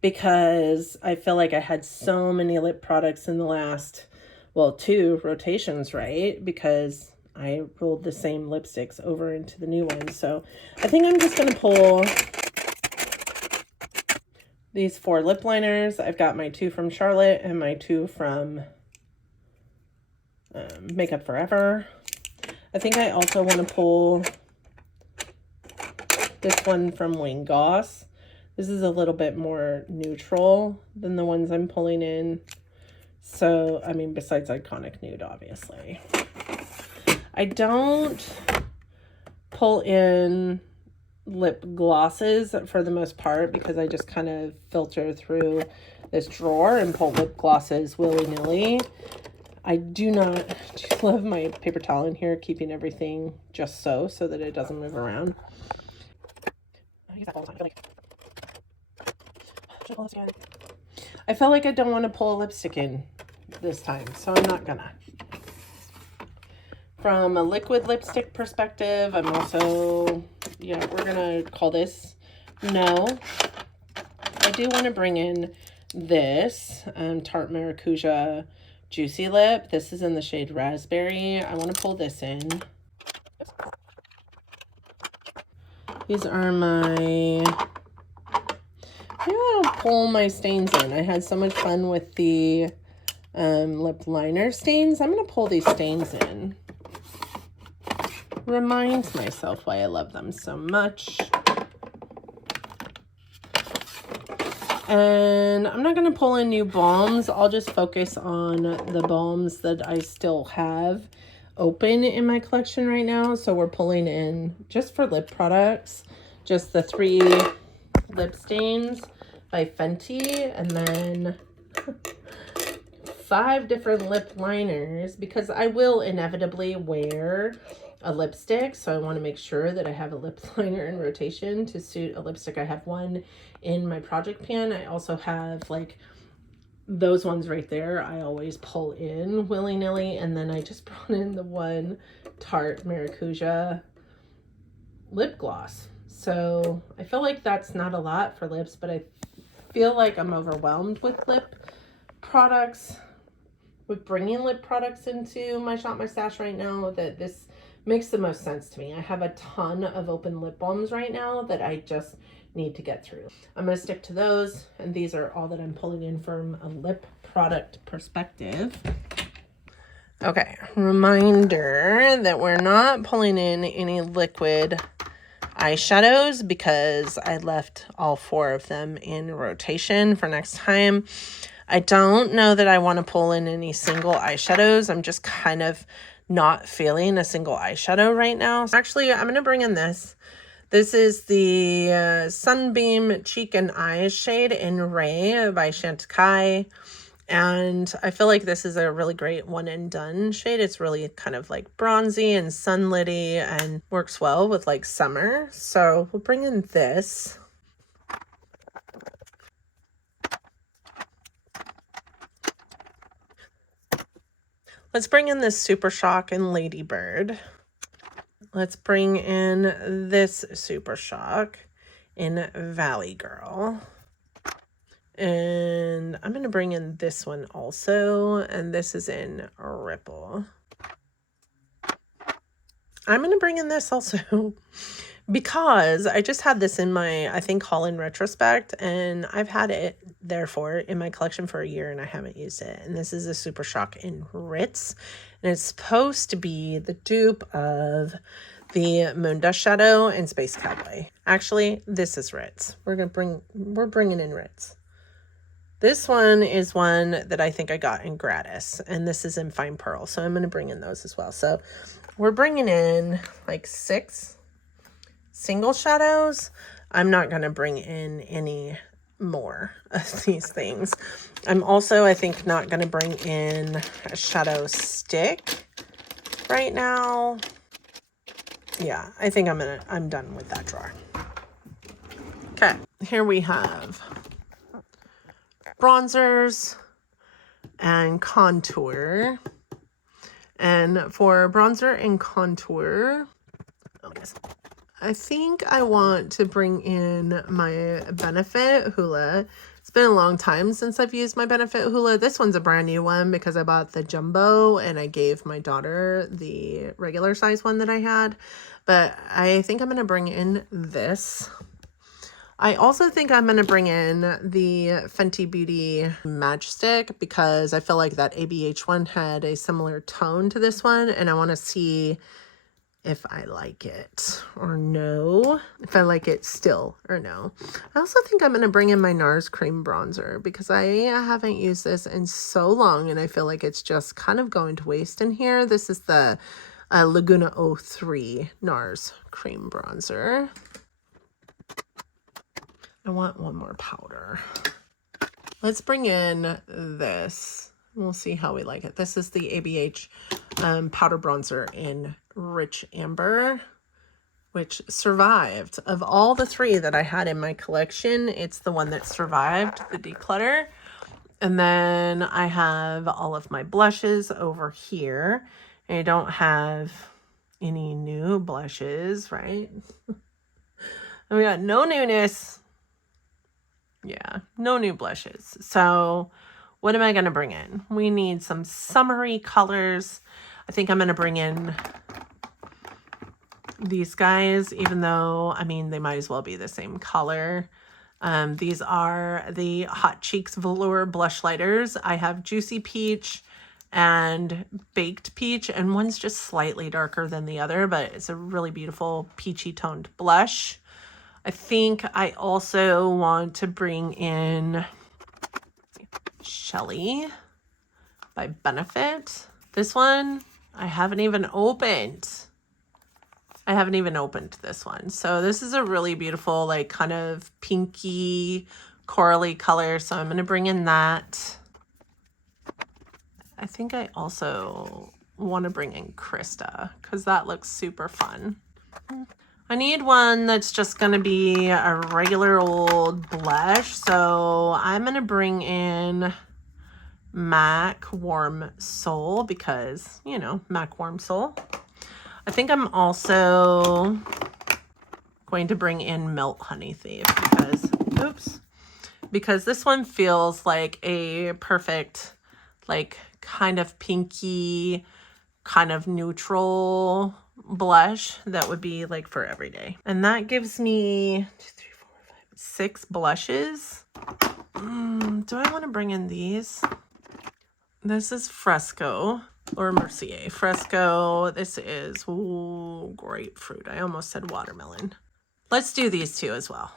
because I feel like I had so many lip products in the last, well, 2 rotations, right? Because I rolled the same lipsticks over into the new ones. So I think I'm just going to pull these 4 lip liners. I've got my 2 from Charlotte and my 2 from Makeup Forever. I think I also want to pull this one from Wayne Goss. This is a little bit more neutral than the ones I'm pulling in. So, I mean, besides Iconic Nude, obviously. I don't pull in lip glosses for the most part because I just kind of filter through this drawer and pull lip glosses willy-nilly. I do love my paper towel in here, keeping everything just so that it doesn't move around. I feel like I don't want to pull a lipstick in this time, so I'm not gonna. From a liquid lipstick perspective, I'm also, yeah, we're gonna call this no. I do want to bring in this Tarte Maracuja Juicy Lip. This is in the shade Raspberry. I want to pull this in. These are my... I'll pull my stains in. I had so much fun with the lip liner stains. I'm going to pull these stains in. Remind myself why I love them so much. And I'm not going to pull in new balms. I'll just focus on the balms that I still have open in my collection right now. So we're pulling in, just for lip products, just the 3 lip stains by Fenty, and then 5 different lip liners, because I will inevitably wear a lipstick, so I want to make sure that I have a lip liner in rotation to suit a lipstick. I have one in my project pan. I also have like those ones right there. I always pull in willy-nilly, and then I just brought in the one Tarte Maracuja lip gloss. So I feel like that's not a lot for lips, but I feel like I'm overwhelmed with lip products, with bringing lip products into my Shop My Stash right now, that this makes the most sense to me. I have a ton of open lip balms right now that I just need to get through. I'm going to stick to those, and these are all that I'm pulling in from a lip product perspective. Okay, reminder that we're not pulling in any liquid eyeshadows because I left all 4 of them in rotation for next time. I don't know that I want to pull in any single eyeshadows. I'm just kind of not feeling a single eyeshadow right now. Actually, I'm going to bring in this. This is the Sunbeam Cheek and Eyes shade in Ray by Chantecaille. And I feel like this is a really great one and done shade. It's really kind of like bronzy and sunlitty and works well with like summer. So we'll bring in this. Let's bring in this Super Shock and Ladybird. Let's bring in this Super Shock in Valley Girl. And I'm going to bring in this one also, and this is in Ripple. I'm going to bring in this also because I just had this in my, I think, haul in retrospect, and I've had it, therefore, in my collection for a year, and I haven't used it. And this is a Super Shock in Ritz, and it's supposed to be the dupe of the Moondust Shadow and Space Cowboy. Actually, this is Ritz. We're bringing in Ritz. This one is one that I think I got in gratis, and this is in Fine Pearl, so I'm going to bring in those as well. So we're bringing in like 6 single shadows. I'm not going to bring in any more of these things. I'm also, I think, not going to bring in a shadow stick right now. Yeah, I think I'm done with that drawer. Okay, here we have bronzers and contour. And for bronzer and contour, I think I want to bring in my Benefit Hoola It's been a long time since I've used my Benefit Hula. This one's a brand new one because I bought the jumbo and I gave my daughter the regular size one that I had. But I think I'm going to bring in this. I also think I'm going to bring in the Fenty Beauty Matchstick because I feel like that ABH one had a similar tone to this one. And I want to see if I like it or no. If I like it still or no. I also think I'm going to bring in my NARS Cream Bronzer because I haven't used this in so long and I feel like it's just kind of going to waste in here. This is the Laguna 03 NARS Cream Bronzer. I want one more powder. Let's bring in this. We'll see how we like it. This is the ABH powder bronzer in Rich Amber, which survived. Of all the three that I had in my collection, it's the one that survived the declutter. And then I have all of my blushes over here. And I don't have any new blushes, right? And we got no newness. Yeah, no new blushes. So what am I going to bring in? We need some summery colors. I think I'm going to bring in these guys, even though, I mean, they might as well be the same color. These are the Hot Cheeks Velour Blush Lighters. I have Juicy Peach and Baked Peach, and one's just slightly darker than the other, but it's a really beautiful peachy toned blush. I think I also want to bring in Shelly by Benefit. This one I haven't even opened. I haven't even opened this one. So this is a really beautiful, like kind of pinky, corally color. So I'm going to bring in that. I think I also want to bring in Krista because that looks super fun. I need one that's just going to be a regular old blush. So I'm going to bring in MAC Warm Soul because, you know, MAC Warm Soul. I think I'm also going to bring in Melt Honey Thief because this one feels like a perfect, like kind of pinky, kind of neutral blush that would be like for every day. And that gives me 2, 3, 4, 5, 6 blushes. Do I want to bring in these? This is Fresco or Mercier. Fresco, this is grapefruit. I almost said watermelon. Let's do these two as well.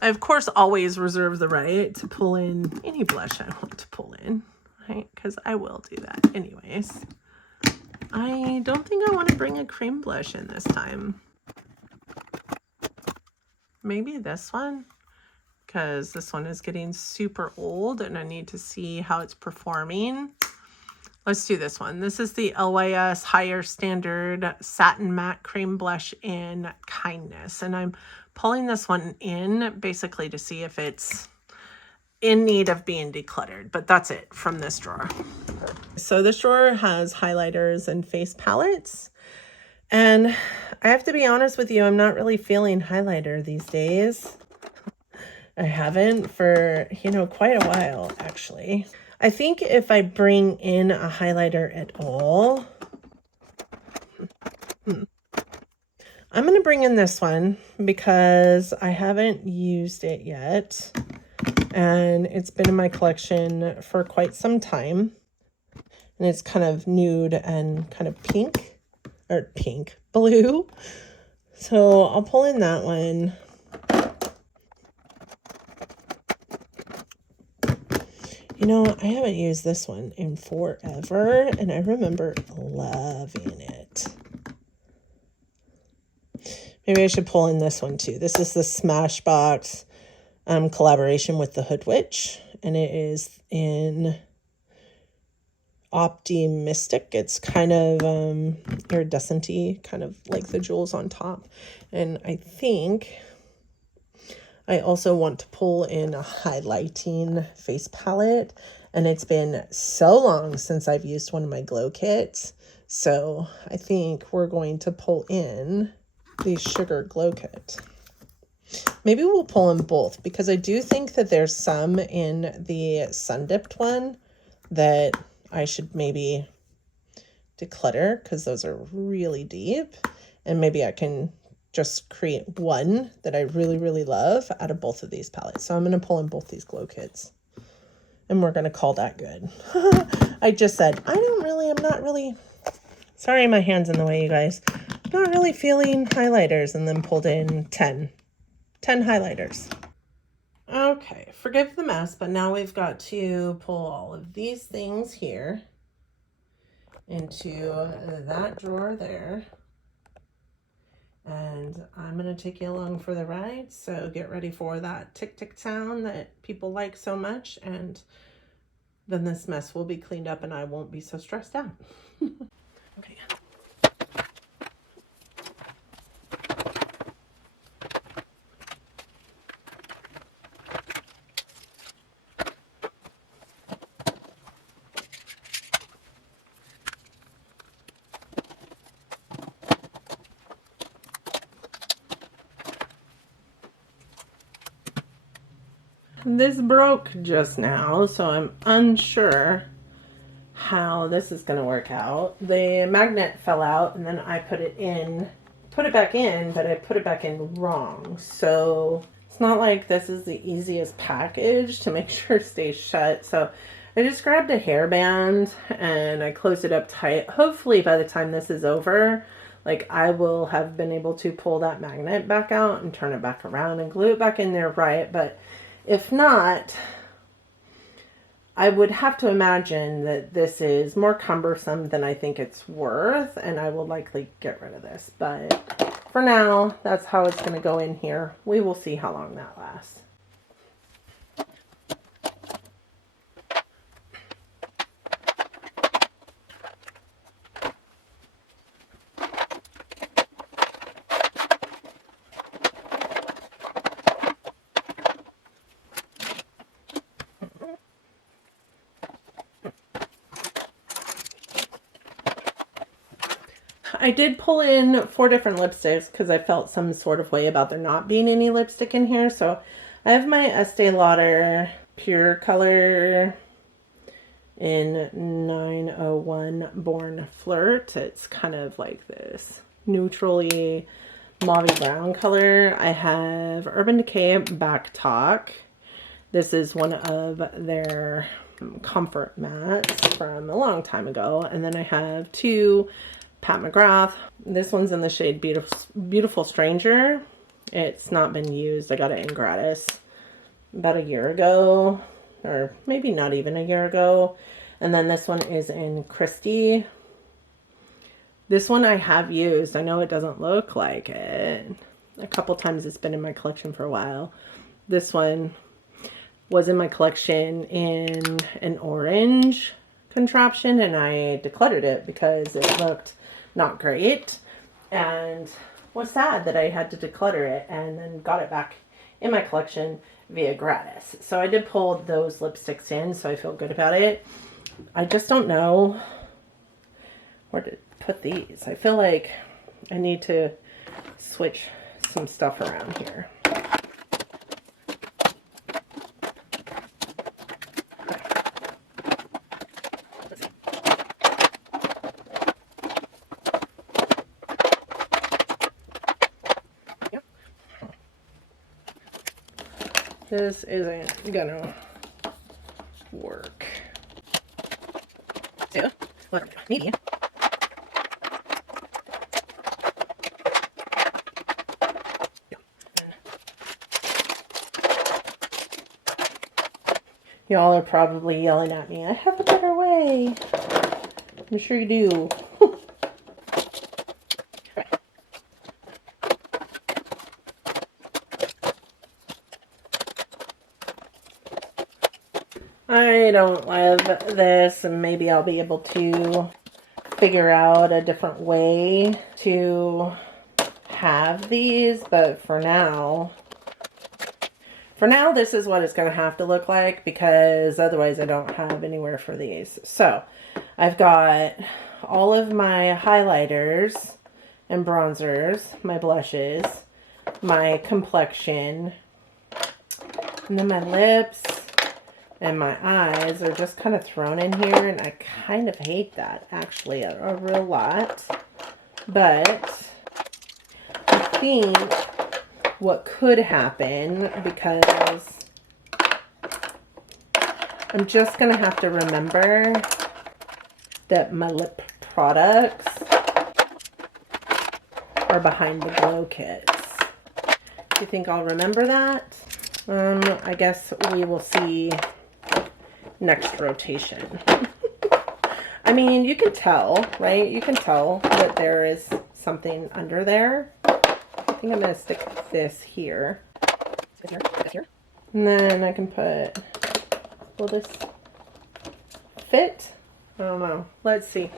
I, of course, always reserve the right to pull in any blush I want to pull in, right? Because I will do that anyways. I don't think I want to bring a cream blush in this time. Maybe this one, because this one is getting super old and I need to see how it's performing. Let's do this one. This is the LYS Higher Standard Satin Matte Cream Blush in Kindness. And I'm pulling this one in basically to see if it's in need of being decluttered, but that's it from this drawer. So this drawer has highlighters and face palettes, and I have to be honest with you, I'm not really feeling highlighter these days. I haven't for, you know, quite a while actually. I think if I bring in a highlighter at all, I'm going to bring in this one because I haven't used it yet. And it's been in my collection for quite some time. And it's kind of nude and kind of blue. So I'll pull in that one. You know, I haven't used this one in forever, and I remember loving it. Maybe I should pull in this one too. This is the Smashbox collaboration with the Hood Witch, and it is in Optimistic. It's kind of iridescent-y, kind of like the jewels on top. And I think I also want to pull in a highlighting face palette, and it's been so long since I've used one of my glow kits, so I think we're going to pull in the Sugar Glow Kit. Maybe we'll pull them both because I do think that there's some in the sun dipped one that I should maybe declutter because those are really deep, and maybe I can just create one that I really, really love out of both of these palettes. So I'm going to pull in both these glow kits and we're going to call that good. I just said, I'm not really, sorry, my hand's in the way, you guys. I'm not really feeling highlighters, and then pulled in 10 highlighters. Okay, forgive the mess, but now we've got to pull all of these things here into that drawer there. And I'm going to take you along for the ride, so get ready for that tick-tick sound that people like so much, and then this mess will be cleaned up and I won't be so stressed out. Okay. This broke just now, so I'm unsure how this is going to work out. The magnet fell out, and then I put it back in, but I put it back in wrong. So it's not like this is the easiest package to make sure it stays shut. So I just grabbed a hairband and I closed it up tight. Hopefully by the time this is over, like, I will have been able to pull that magnet back out and turn it back around and glue it back in there right. But if not, I would have to imagine that this is more cumbersome than I think it's worth, and I will likely get rid of this. But for now, that's how it's going to go in here. We will see how long that lasts. I did pull in 4 different lipsticks because I felt some sort of way about there not being any lipstick in here. So I have my Estee Lauder Pure Color in 901 Born Flirt. It's kind of like this neutrally mauve brown color. I have Urban Decay Back Talk. This is one of their comfort mats from a long time ago. And then I have 2 Pat McGrath. This one's in the shade Beautiful Stranger. It's not been used. I got it in gratis about a year ago, or maybe not even a year ago. And then this one is in Christie. This one I have used. I know it doesn't look like it. A couple times it's been in my collection for a while. This one was in my collection in an orange contraption, and I decluttered it because it looked not great, and was sad that I had to declutter it, and then got it back in my collection via gratis. So I did pull those lipsticks in, so I feel good about it. I just don't know where to put these. I feel like I need to switch some stuff around here. This isn't gonna work. So, maybe. Y'all are probably yelling at me, I have a better way. I'm sure you do. I don't love this, and maybe I'll be able to figure out a different way to have these, but for now this is what it's going to have to look like, because otherwise I don't have anywhere for these. So I've got all of my highlighters and bronzers, my blushes, my complexion. And then my lips and my eyes are just kind of thrown in here, and I kind of hate that, actually, a real lot. But I think what could happen, because I'm just going to have to remember that my lip products are behind the glow kits. Do you think I'll remember that? I guess we will see next rotation. I mean, you can tell, right? You can tell that there is something under there. I think I'm going to stick this here. And then I can put, will this fit? I don't know. Let's see.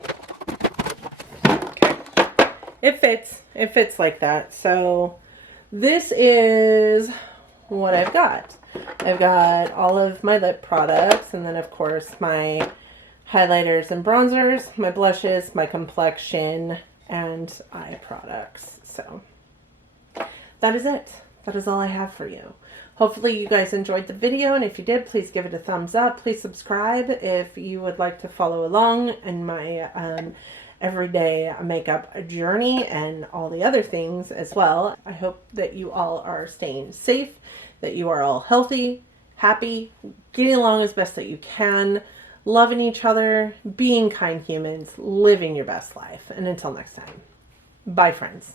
Okay. It fits. It fits like that. So this is what I've got. I've got all of my lip products, and then of course my highlighters and bronzers, my blushes, my complexion, and eye products. So that is it. That is all I have for you. Hopefully you guys enjoyed the video, and if you did, please give it a thumbs up. Please subscribe if you would like to follow along in my everyday makeup journey and all the other things as well. I hope that you all are staying safe, that you are all healthy, happy, getting along as best that you can, loving each other, being kind humans, living your best life. And until next time, bye friends.